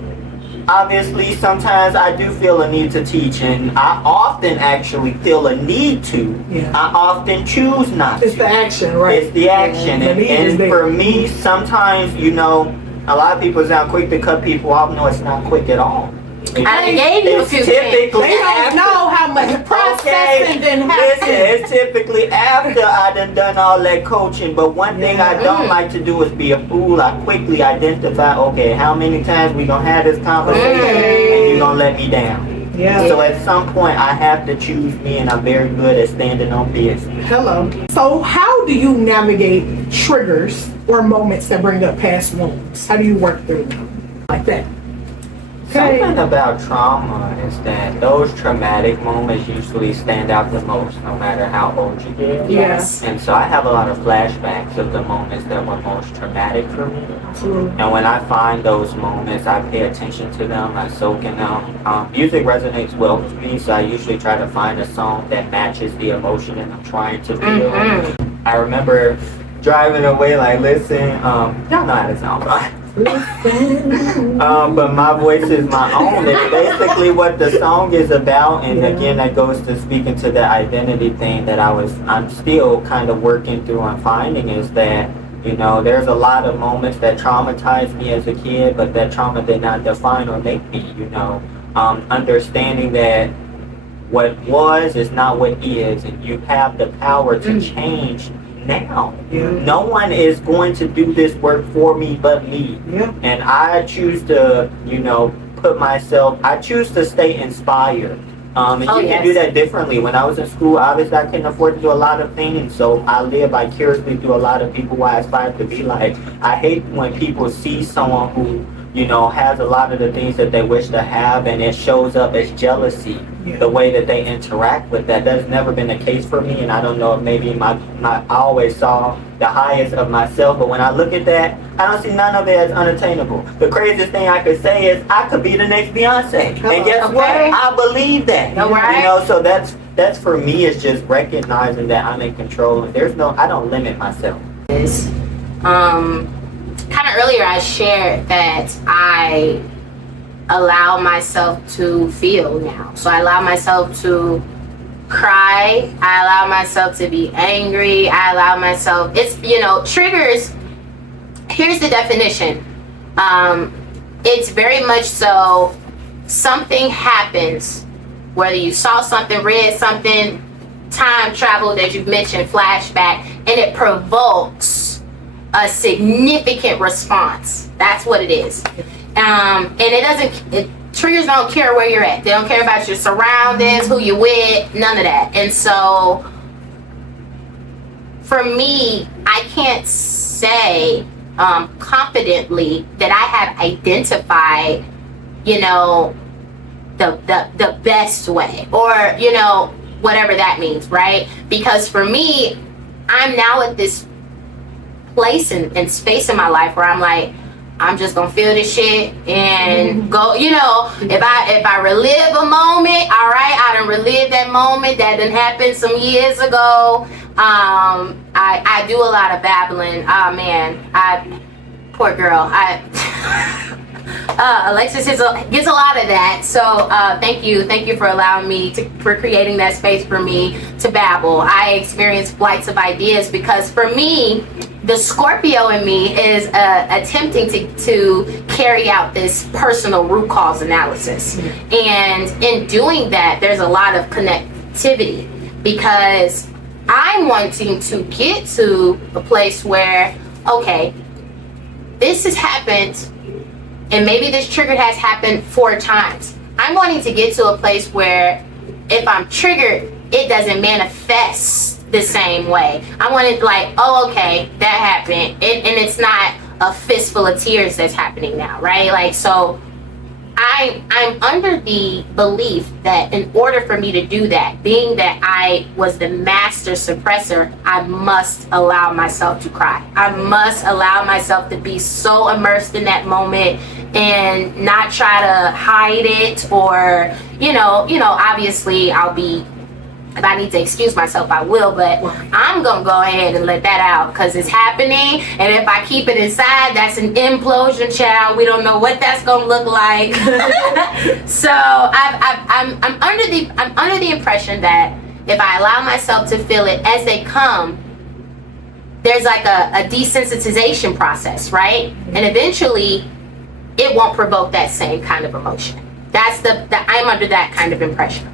Obviously, sometimes I do feel a need to teach, and I often actually feel a need to. Yeah. I often choose not It's to. the action, right? It's the action. Yeah, And for me, sometimes, a lot of people sound quick to cut people off. No, it's not quick at all. I gave you a It's few typically They don't after- know how much processing didn't Listen, happen. it's typically after I done all that coaching. But one thing I don't like to do is be a fool. I quickly identify, okay, how many times we gonna have this conversation and you gonna let me down. Yeah. So at some point I have to choose me, and I'm very good at standing on business. Hello. So how do you navigate triggers or moments that bring up past wounds? How do you work through them? Like that. Something about trauma is that those traumatic moments usually stand out the most, no matter how old you get. Yes. And so I have a lot of flashbacks of the moments that were most traumatic for me. Absolutely. And when I find those moments, I pay attention to them, I soak in them. Music resonates well with me, so I usually try to find a song that matches the emotion that I'm trying to feel. I remember driving away like, listen, y'all know how to sound, right? But my voice is my own. It's basically what the song is about, and again, that goes to speaking to the identity thing that I'm still kind of working through and finding is that there's a lot of moments that traumatized me as a kid, but that trauma did not define or make me. Understanding that what was is not what is, and you have the power to change now. Yeah. No one is going to do this work for me but me. Yeah. And I choose to, I choose to stay inspired. And you can do that differently. When I was in school, obviously I couldn't afford to do a lot of things, so I live vicariously through a lot of people who I aspire to be like. I hate when people see someone who, has a lot of the things that they wish to have, and it shows up as jealousy. Yeah. The way that they interact with that has never been the case for me, and I don't know if maybe I always saw the highest of myself, but when I look at that, I don't see none of it as unattainable. The craziest thing I could say is I could be the next Beyonce, and guess what? I believe that. So that's for me is just recognizing that I'm in control, and I don't limit myself. Kind of earlier I shared that I allow myself to feel now. So I allow myself to cry. I allow myself to be angry. I allow myself, triggers. Here's the definition. It's very much so something happens, whether you saw something, read something, time travel that you've mentioned, flashback, and it provokes a significant response. That's what it is. And triggers don't care where you're at. They don't care about your surroundings, who you're with, none of that. And so for me, I can't say confidently that I have identified, the best way, or, whatever that means, right? Because for me, I'm now at this place and space in my life where I'm like, I'm just gonna feel this shit and go, if I relive a moment, all right, I done relive that moment that done happened some years ago. I do a lot of babbling. Oh man, poor girl. Alexis gets a lot of that. So thank you for allowing me for creating that space for me to babble. I experience flights of ideas because for me, the Scorpio in me is attempting to carry out this personal root cause analysis. And in doing that, there's a lot of connectivity because I'm wanting to get to a place where, okay, this has happened, and maybe this trigger has happened 4 times. I'm wanting to get to a place where if I'm triggered, it doesn't manifest the same way. I want it like, oh, okay, that happened. And it's not a fistful of tears that's happening now, right? Like, so I'm under the belief that in order for me to do that, being that I was the master suppressor, I must allow myself to cry. I must allow myself to be so immersed in that moment and not try to hide it, or obviously I'll be, if I need to excuse myself, I will, but I'm gonna go ahead and let that out because it's happening. And if I keep it inside, that's an implosion, child. We don't know what that's gonna look like. So I'm under the impression that if I allow myself to feel it as they come, there's like a desensitization process, right? And eventually, it won't provoke that same kind of emotion. I'm under that kind of impression.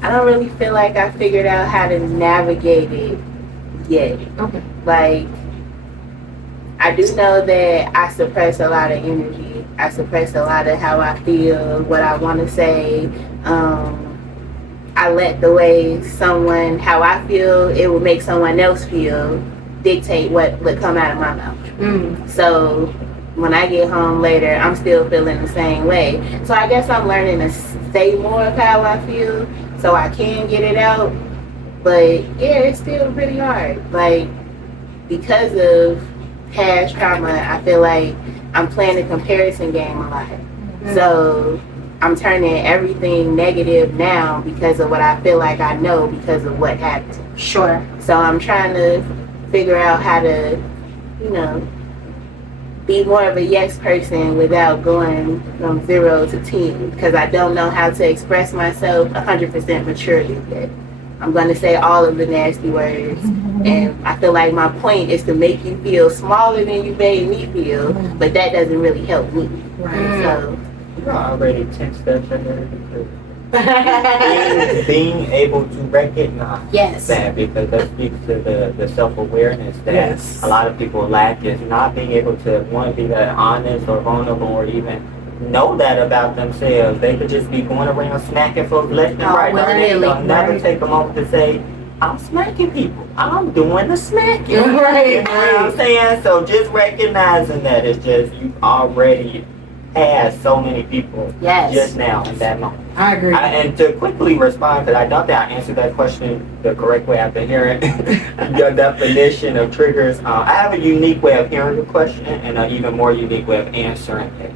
I don't really feel like I figured out how to navigate it yet. Okay. Like, I do know that I suppress a lot of energy. I suppress a lot of how I feel, what I want to say. I let the way how I feel, it will make someone else feel, dictate what would come out of my mouth. So when I get home later, I'm still feeling the same way. So I guess I'm learning to say more of how I feel so I can get it out. But yeah, it's still pretty hard. Like, because of past trauma, I feel like I'm playing a comparison game a lot. So I'm turning everything negative now because of what I feel like I know because of what happened. Sure. So I'm trying to figure out how to, be more of a yes person without going from 0 to 10, because I don't know how to express myself 100% maturely yet. I'm going to say all of the nasty words, and I feel like my point is to make you feel smaller than you made me feel, but that doesn't really help me. Right. So You're already 10 steps in there. being able to recognize that, because that speaks to the self-awareness that a lot of people lack, is not being able to, one, be that honest or vulnerable or even know that about themselves. They could just be going around smacking folks left and right. They'll never take a moment to say, I'm smacking people. I'm doing the smacking. Right. You know what I'm saying? So just recognizing that it's just, you already had so many people just now in that moment. I agree. And to quickly respond, because I don't think I answered that question the correct way after hearing your definition of triggers. I have a unique way of hearing the question and an even more unique way of answering it.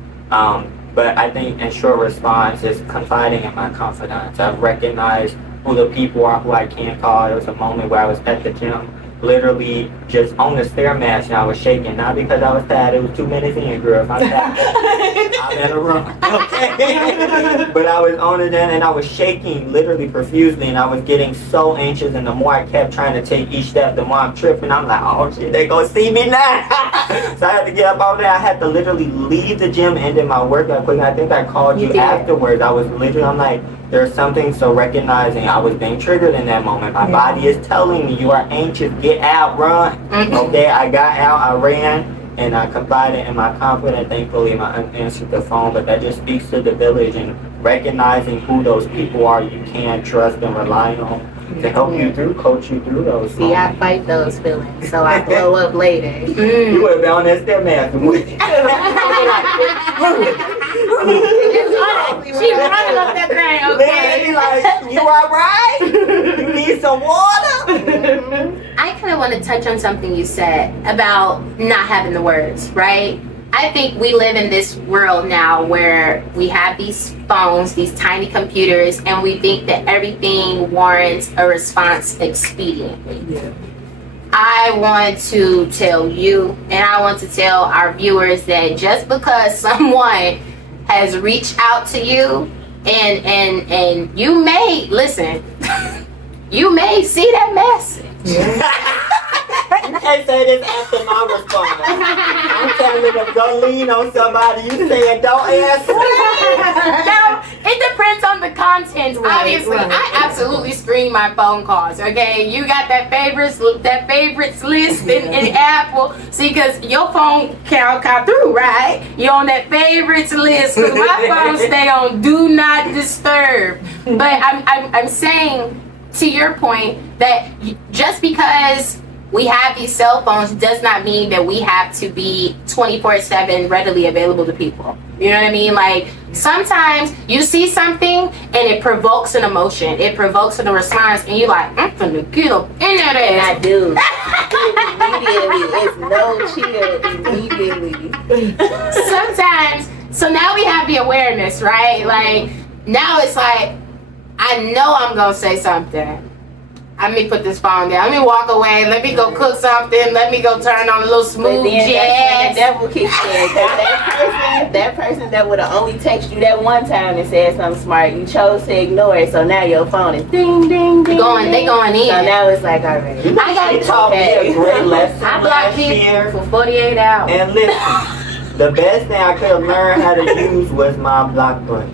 But I think in short response is confiding in my confidants. I've recognized who the people are who I can call. There was a moment where I was at the gym, literally just on the Stairmaster, and I was shaking, not because I was tired. It was 2 minutes in, girl. If I'm tired, I'm in a room, okay? But I was on it then, and I was shaking literally profusely, and I was getting so anxious, and the more I kept trying to take each step, the more I'm tripping. I'm like, oh shit, they gonna see me now. So I had to get up over there. I had to literally leave the gym, ended my workout quickly. I think I called you afterwards. I was literally, I'm like, there's something, so recognizing I was being triggered in that moment. My body is telling me, you are anxious, get out, run. Okay, I got out, I ran, and I confided in my confidence. Thankfully, I answered the phone, but that just speaks to the village and recognizing who those people are you can trust and rely on to help you through, coach you through those. See, I fight those feelings, so I blow up later. You would have been on that Stairmaster with me. She's running up that thing, okay? Man, like, you alright? You need some water? I kind of want to touch on something you said about not having the words, right? I think we live in this world now where we have these phones, these tiny computers, and we think that everything warrants a response expediently. Yeah. I want to tell you, and I want to tell our viewers, that just because someone has reached out to you and you may listen, you may see that message. You can't say this after my response. I'm telling them, go lean on somebody. You saying don't answer. Now, it depends on the content. Obviously, I absolutely screen my phone calls. Okay, you got that favorites list in Apple. See, because your phone count through, right? You're on that favorites list. Because my phone stay on do not disturb. But I'm saying, to your point, that just because we have these cell phones does not mean that we have to be 24/7 readily available to people. You know what I mean? Like, sometimes you see something and it provokes an emotion. It provokes a response, and you're like, I'm finna get up in that And I ass. do. Immediately. It's no chill immediately. Sometimes, so now we have the awareness, right? Like, now it's like, I know I'm gonna say something. Let me put this phone down. Let me walk away. Let me go cook something. Let me go turn on a little But smooth then jazz. that's when the devil kicks in. Because that person that would have only texted you that one time and said something smart, you chose to ignore it. So now your phone is ding, ding, ding. They going in. So now it's like, all right. You know, I got she taught me a great lesson I blocked last people year. for 48 hours. And listen, the best thing I could have learned how to use was my block button.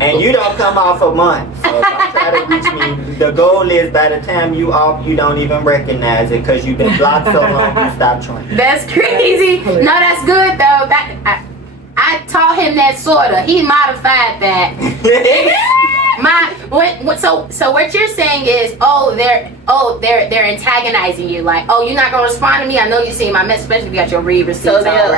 And you don't come off a month. So don't try to reach me. The goal is by the time you off, you don't even recognize it because you've been blocked so long you stop trying. That's crazy. No, that's good though. I taught him that sorta. He modified that. So what you're saying is, they're antagonizing you. Like, oh, you're not gonna respond to me. I know you see my message, especially if you got your read receipts. So on, they'll,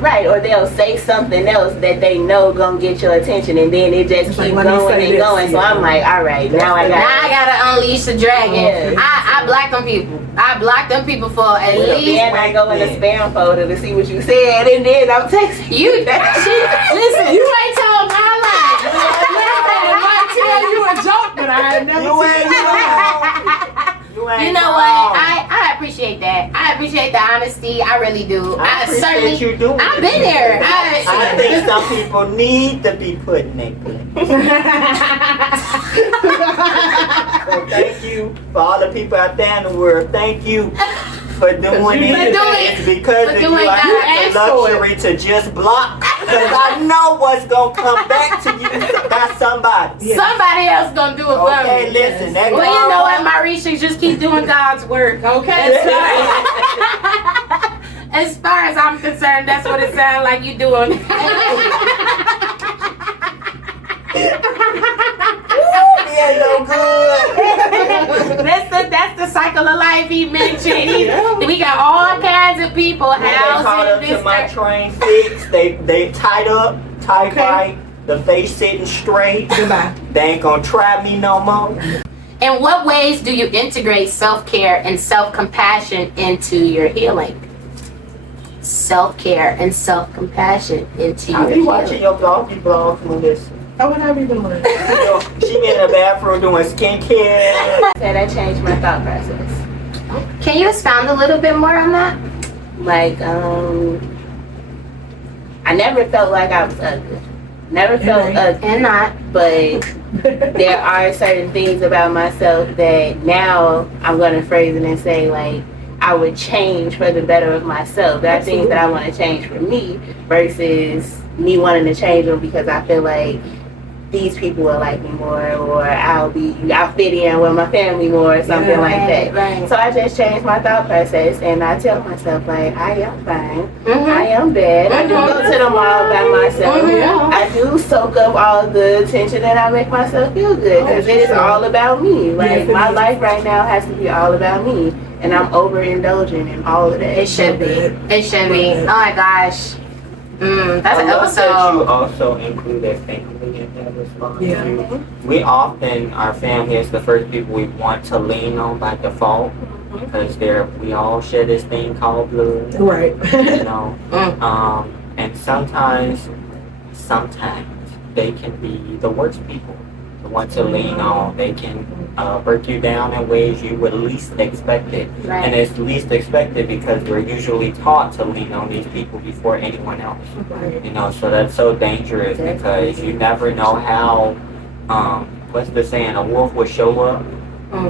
right? or they'll say something else that they know gonna get your attention, and then it just keeps going and going. So I'm like, all right, now I gotta unleash the dragon. Yeah. I block them people. I block them people for at least. Then I go in the spam folder to see what you said, and then I'm texting You listen, you ain't told my life. I might tell you a joke, but I have never You ain't You know what? I appreciate that. I appreciate the honesty. I really do. I appreciate you doing I've it. been there. I think some people need to be put in their place. So thank you for all the people out there in the world. Thank you for doing it. It's because of you I have the luxury to just block. Because I know what's going to come back to you by somebody. Somebody else gonna do it for me. Okay, listen. That Well, you know what, Marisha, just keep doing God's work, okay? As far as I'm concerned, that's what it sounds like you doing. Yeah, no good. That's the cycle of life he mentioned. We got all kinds of people When they caught up housing to my train fixed, they tied up, tied right, the face sitting straight. Goodbye. They ain't gonna try me no more. In what ways do you integrate self-care and self-compassion into your healing? Self-care and self-compassion into your I be healing. watching your vlogs, Melissa. I would have even learned. She be in the bathroom doing skincare. Said I changed my thought process. Can you expound a little bit more on that? Like, I never felt like I was ugly. Never felt ugly. And not. But there are certain things about myself that now I'm going to phrase it and say, like, I would change for the better of myself. There are things that I want to change for me versus me wanting to change them because I feel like these people will like me more, or I'll fit in with my family more, or something like that. Right. So I just changed my thought process, and I tell myself, like, I am fine. Mhm. I am bad. I do go to the mall by myself. Mhm. I do soak up all the attention, and I make myself feel good because it is all about me. Like, my life right now has to be all about me, and I'm overindulging in all of that. It should be. It should be. Oh my gosh. That's an I love that you episode. also included family in that response. Yeah. We often, our family is the first people we want to lean on by default because we all share this thing called blood. Right. You know, and sometimes they can be the worst people to want to lean on. They can break you down in ways you would least expect it. Right. And it's least expected because we're usually taught to lean on these people before anyone else. Right. You know, so that's so dangerous because you never know how, what's the saying, a wolf will show up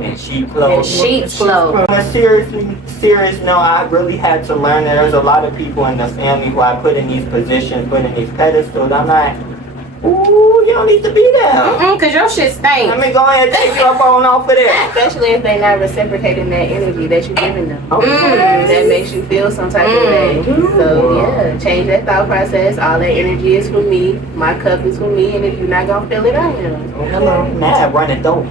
in sheep clothes. Sheep's clothes. On a serious note, I really had to learn that there's a lot of people in the family who I put in these positions, put in these pedestals. I'm like, ooh, you don't need to be there. Cause your shit stink. Let me go ahead and take you up on off of there. Especially if they're not reciprocating that energy that you're giving them. Okay. That makes you feel some type of way. So yeah, change that thought process. All that energy is for me. My cup is for me, and if you're not gonna feel it, I am. Hello. Mad running over.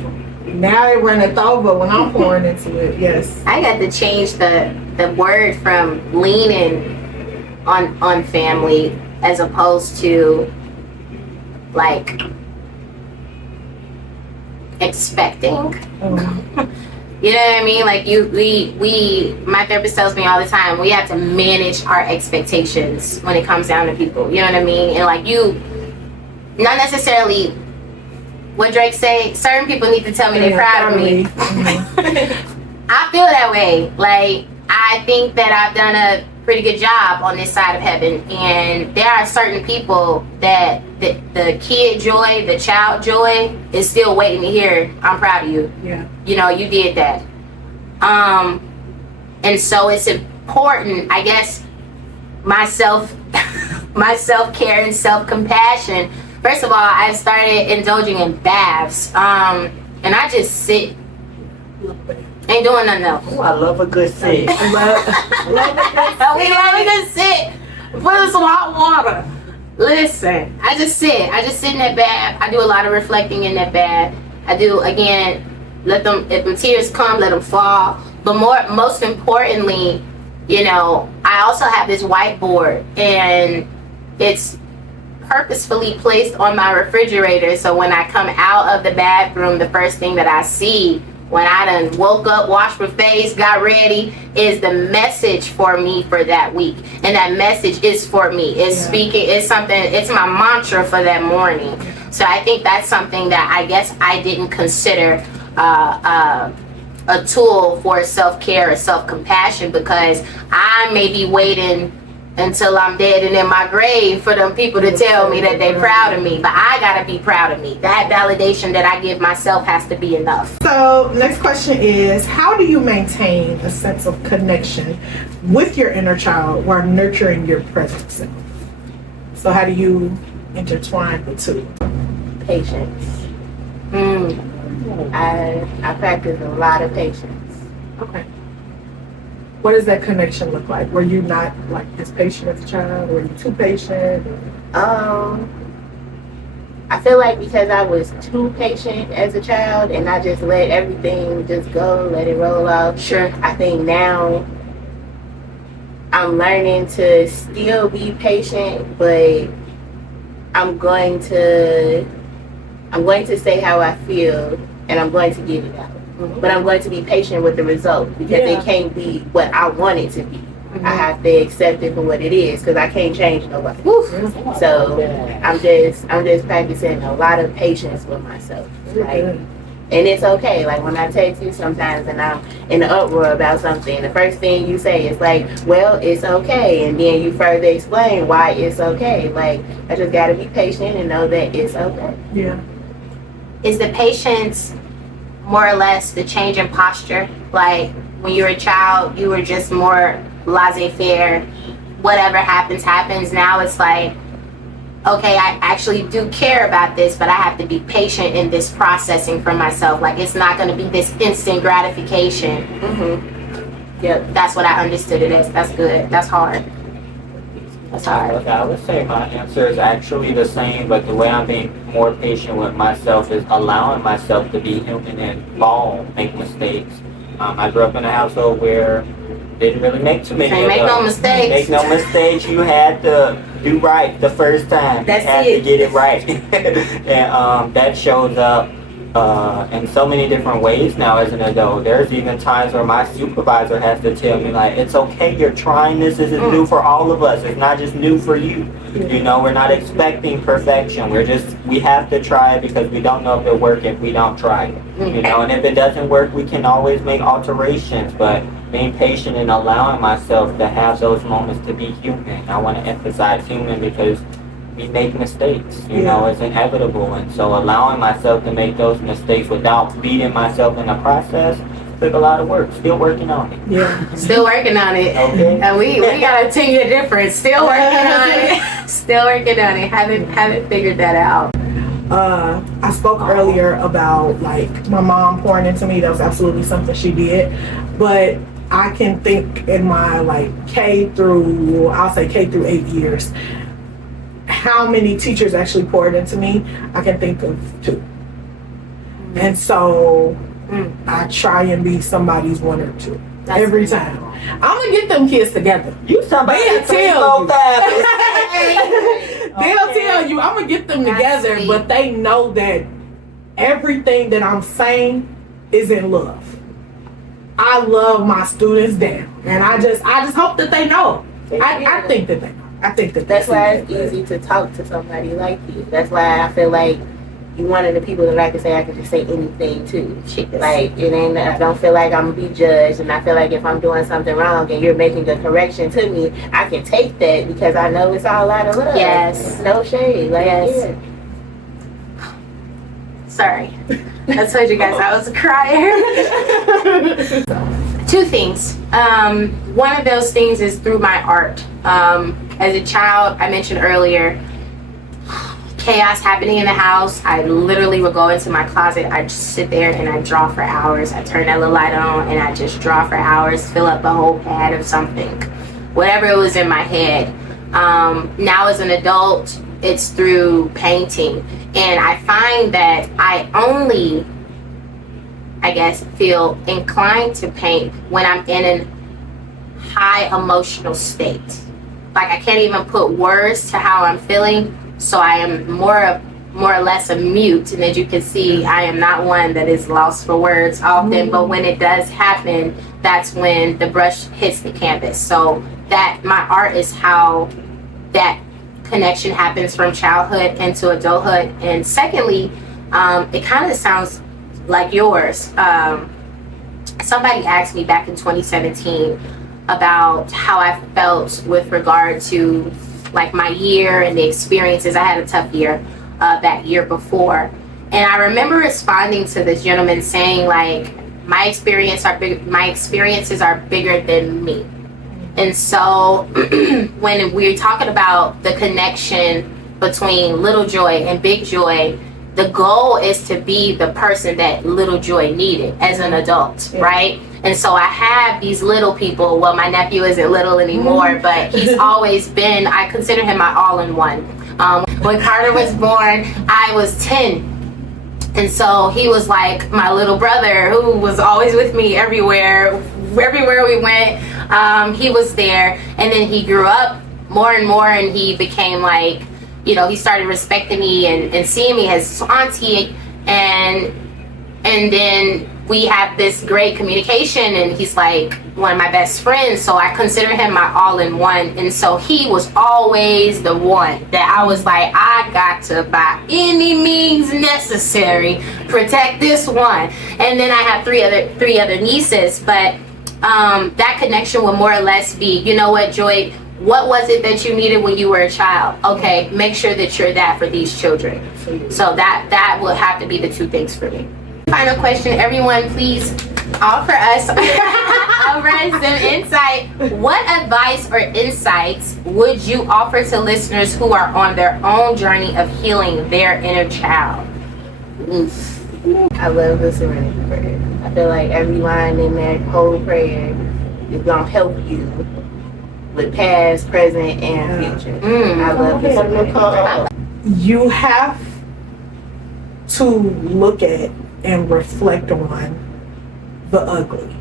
Now it runneth over when I'm pouring into it. Yes. I got to change the word from leaning on family as opposed to like expecting. You know what I mean? Like we my therapist tells me all the time, we have to manage our expectations when it comes down to people. You know what I mean? And like you, not necessarily what Drake say, certain people need to tell me they're proud of me. I feel that way. Like, I think that I've done a pretty good job on this side of heaven, and there are certain people that the kid joy, the child joy is still waiting to hear, I'm proud of you. Yeah. You know, you did that. And so it's important, I guess, my self-care and self-compassion. First of all, I started indulging in baths, and I just sit, ain't doing nothing else. Oh, I love a good sit. We love a good sit. Put in some hot water. Listen, I just sit in that bath. I do a lot of reflecting in that bath. I do, again, let them, if the tears come, let them fall. But most importantly, you know, I also have this whiteboard, and it's purposefully placed on my refrigerator, so when I come out of the bathroom, the first thing that I see when I done woke up, washed my face, got ready, is the message for me for that week. And that message is for me. It's speaking, it's something, it's my mantra for that morning. So I think that's something that I guess I didn't consider a tool for self-care or self-compassion, because I may be waiting until I'm dead and in my grave for them people to tell me that they're proud of me. But I gotta be proud of me. That validation that I give myself has to be enough. So next question is, how do you maintain a sense of connection with your inner child while nurturing your present self? So how do you intertwine the two? Patience. I practice a lot of patience. Okay. What does that connection look like? Were you not like as patient as a child? Were you too patient? I feel like because I was too patient as a child and I just let everything just go, let it roll off. Sure. I think now I'm learning to still be patient, but I'm going to say how I feel, and I'm going to get it out. But I'm going to be patient with the result, because it can't be what I want it to be. I have to accept it for what it is, because I can't change nobody. So I'm just practicing a lot of patience with myself. Like, and it's okay. Like when I text you sometimes and I'm in an uproar about something, the first thing you say is like, well, it's okay. And then you further explain why it's okay. Like, I just got to be patient and know that it's okay. Yeah. Is the patience more or less the change in posture? Like when you were a child, you were just more laissez-faire, whatever happens. Now it's like, okay, I actually do care about this, but I have to be patient in this processing for myself. Like it's not going to be this instant gratification. Yep, that's what I understood it as. That's good. That's hard. That's hard. Okay, I would say my answer is actually the same, but the way I'm being more patient with myself is allowing myself to be human and fall, make mistakes. I grew up in a household where didn't really make too many. Can't make no mistakes. Make no mistakes. You had to do right the first time. That's you had to get it right, and that shows up in so many different ways now as an adult. There's even times where my supervisor has to tell me, like, it's okay, you're trying this. This is new for all of us. It's not just new for you. You know, we're not expecting perfection. We have to try it, because we don't know if it'll work if we don't try it. You know, and if it doesn't work, we can always make alterations. But being patient and allowing myself to have those moments to be human. I want to emphasize human, because we make mistakes, you know, it's inevitable. And so allowing myself to make those mistakes without beating myself in the process took a lot of work. Still working on it. Yeah. Still working on it. Okay. And we got a 10-year difference. Still working on it. Still working on it. Haven't figured that out. I spoke earlier about like my mom pouring into me. That was absolutely something she did. But I can think in my like K through 8 years, how many teachers actually poured into me. I can think of 2. And so I try and be somebody's one or two every time. I'm gonna get them kids together. You somebody They'll that 3, tell 4, 5. They'll tell you I'm gonna get them together, but they know that everything that I'm saying is in love. I love my students down, and I just hope that they know. I think that they know. I think that that's why it's easy to talk to somebody like you. That's why I feel like you're one of the people that I can just say anything to. Like, it ain't, I don't feel like I'm gonna be judged, and I feel like if I'm doing something wrong and you're making a correction to me, I can take that because I know it's all out of love. Yes. No shade. Like, Yes. Sorry. I told you guys I was a crier. 2 things. One of those things is through my art. As a child, I mentioned earlier, chaos happening in the house. I literally would go into my closet. I just sit there and I draw for hours. I turn that little light on and I just draw for hours, fill up a whole pad of something, whatever it was in my head. Now as an adult, it's through painting. And I find that I only, I guess, feel inclined to paint when I'm in a high emotional state. Like I can't even put words to how I'm feeling, so I am more or less a mute. And as you can see, I am not one that is lost for words often, but when it does happen, that's when the brush hits the canvas. So that my art is how that connection happens from childhood into adulthood. And secondly, it kind of sounds like yours. Somebody asked me back in 2017 about how I felt with regard to like my year and the experiences. I had a tough year that year before, and I remember responding to this gentleman saying like, my experiences are bigger than me. And so when we're talking about the connection between little joy and big joy, the goal is to be the person that little joy needed as an adult, right? And so I have these little people. Well, my nephew isn't little anymore, but he's always been, I consider him my all-in-one. When Carter was born, I was 10. And so he was like my little brother who was always with me everywhere we went. He was there. And then he grew up more and more, and he became like, you know, he started respecting me and seeing me as auntie. And then we have this great communication, and he's like one of my best friends, so I consider him my all-in-one. And so he was always the one that I was like, I got to, by any means necessary, protect this one. And then I have three other nieces, but that connection will more or less be, you know what, Joy, what was it that you needed when you were a child? Okay, make sure that you're that for these children. So that will have to be the 2 things for me. Final question, everyone, please offer us some insight. What advice or insights would you offer to listeners who are on their own journey of healing their inner child? I love the serenity prayer. I feel like every line in that whole prayer is gonna help you with past, present, and future. I love the serenity prayer. You have to look at and reflect on the ugly.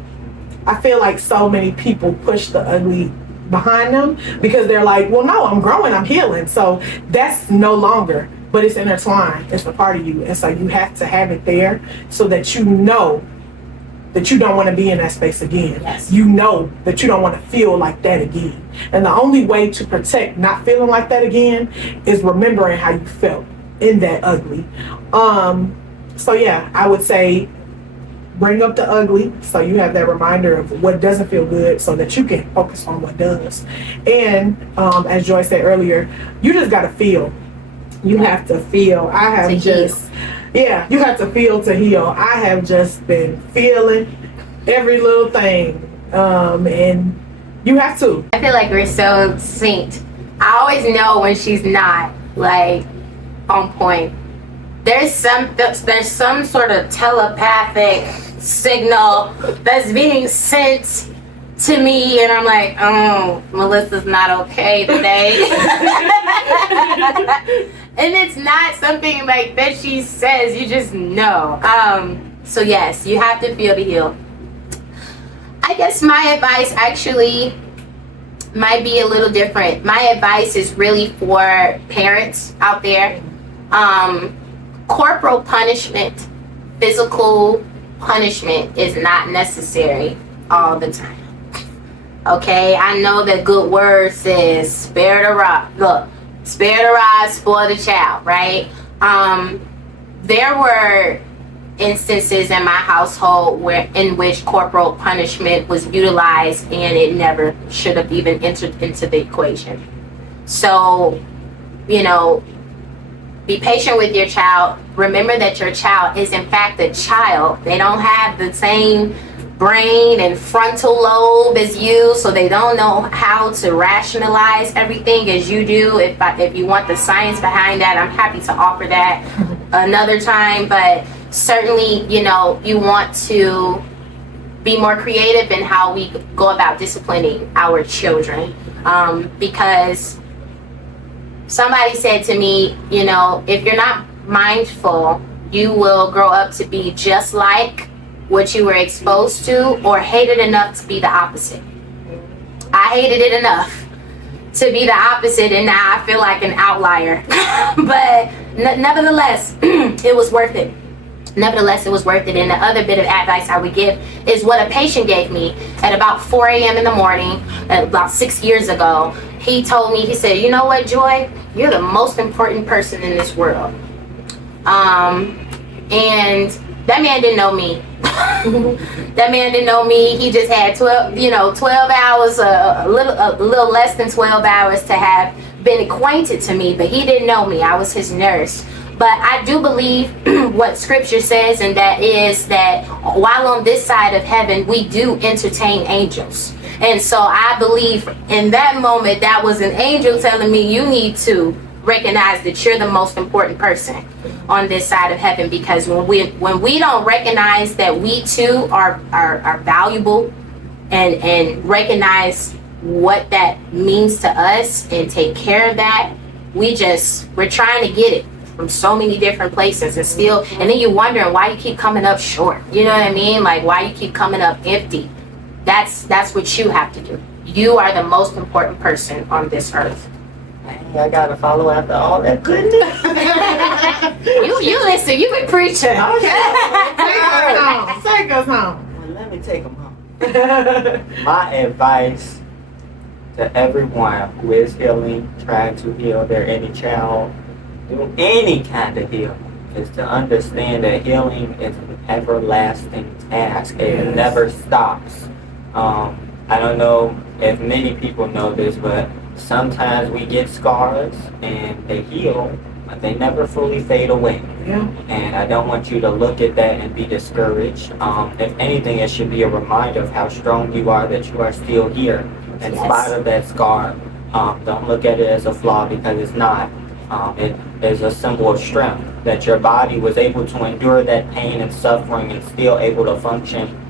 I feel like so many people push the ugly behind them because they're like, well, no, I'm growing, I'm healing. So that's no longer, but it's intertwined. It's a part of you. And so you have to have it there so that you know that you don't want to be in that space again. Yes. You know that you don't want to feel like that again. And the only way to protect not feeling like that again is remembering how you felt in that ugly. So yeah, I would say bring up the ugly so you have that reminder of what doesn't feel good so that you can focus on what does. And as Joy said earlier, you just got to feel. You have to feel. I have to just, yeah, you have to feel to heal. I have just been feeling every little thing. And you have to. I feel like we're so synced. I always know when she's not like on point. There's some sort of telepathic signal that's being sent to me, and I'm like, oh, Melissa's not okay today. And it's not something like that she says, you just know. So yes, you have to feel to heal. I guess my advice actually might be a little different. My advice is really for parents out there. Corporal punishment, physical punishment is not necessary all the time. Okay, I know that good word says spare the rod. Look, spare the rod, spoil the child, right? There were instances in my household in which corporal punishment was utilized and it never should have even entered into the equation. So, you know, be patient with your child. Remember that your child is in fact a child. They don't have the same brain and frontal lobe as you, so they don't know how to rationalize everything as you do. If you want the science behind that, I'm happy to offer that another time. But certainly, you know, you want to be more creative in how we go about disciplining our children, because somebody said to me, you know, if you're not mindful, you will grow up to be just like what you were exposed to, or hate it enough to be the opposite. I hated it enough to be the opposite, and now I feel like an outlier. But nevertheless, it was worth it. Nevertheless, it was worth it. And the other bit of advice I would give is what a patient gave me at about 4 a.m. in the morning, about 6 years ago. He told me, he said, you know what, Joy? You're the most important person in this world. And that man didn't know me. That man didn't know me. He just had 12 hours, a little less than 12 hours to have been acquainted to me, but he didn't know me. I was his nurse. But I do believe what scripture says, and that is that while on this side of heaven, we do entertain angels. And so I believe in that moment, that was an angel telling me, you need to recognize that you're the most important person on this side of heaven. Because when we don't recognize that we too are valuable, and recognize what that means to us and take care of that, we're trying to get it from so many different places, and then you're wondering why you keep coming up short. You know what I mean? Like, why you keep coming up empty. That's what you have to do. You are the most important person on this earth. I gotta follow after all that goodness. you listen, you've been preaching. Take us home. Well, let me take them home. My advice to everyone who is healing, trying to heal their inner child, do any kind of healing, is to understand that healing is an everlasting task. It never stops. I don't know if many people know this, but sometimes we get scars and they heal, but they never fully fade away. Yeah. And I don't want you to look at that and be discouraged. If anything, it should be a reminder of how strong you are, that you are still here in spite of that scar. Don't look at it as a flaw, because it's not. It is a symbol of strength, that your body was able to endure that pain and suffering and still able to function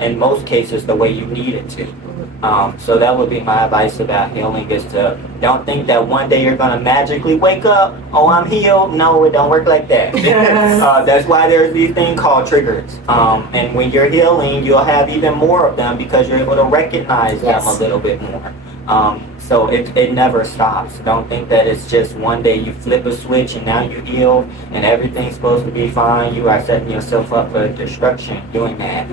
in most cases the way you need it to. So that would be my advice about healing, is to don't think that one day you're going to magically wake up, oh, I'm healed. No, it don't work like that. That's why there's these things called triggers. And when you're healing, you'll have even more of them because you're able to recognize them a little bit more. So it never stops. Don't think that it's just one day you flip a switch and now you heal and everything's supposed to be fine. You are setting yourself up for destruction doing that.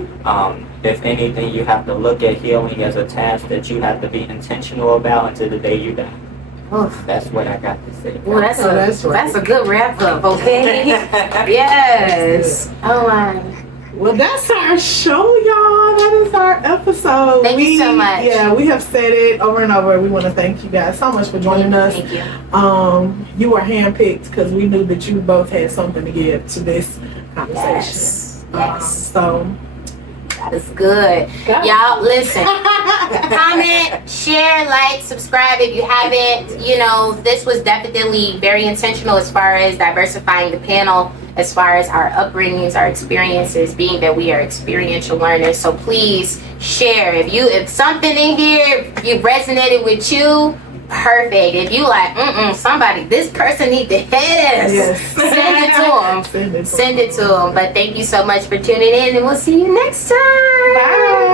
If anything, you have to look at healing as a task that you have to be intentional about until the day you die. That's what I got to say. Well, that's a good wrap up, okay? Yes. Oh my. Well, that's our show, y'all. That is our episode. Thank you so much. Yeah, we have said it over and over. We want to thank you guys so much for joining us. Thank you. You were handpicked because we knew that you both had something to give to this conversation. Yes. So that is good. Y'all, listen. Comment, share, like, subscribe if you haven't. You know, this was definitely very intentional as far as diversifying the panel, as far as our upbringings, our experiences, being that we are experiential learners. So please share. If something in here you resonated with you, perfect. If you like, somebody, this person need to hit us. Yes. Send it to them. Send it to them. But thank you so much for tuning in, and we'll see you next time. Bye.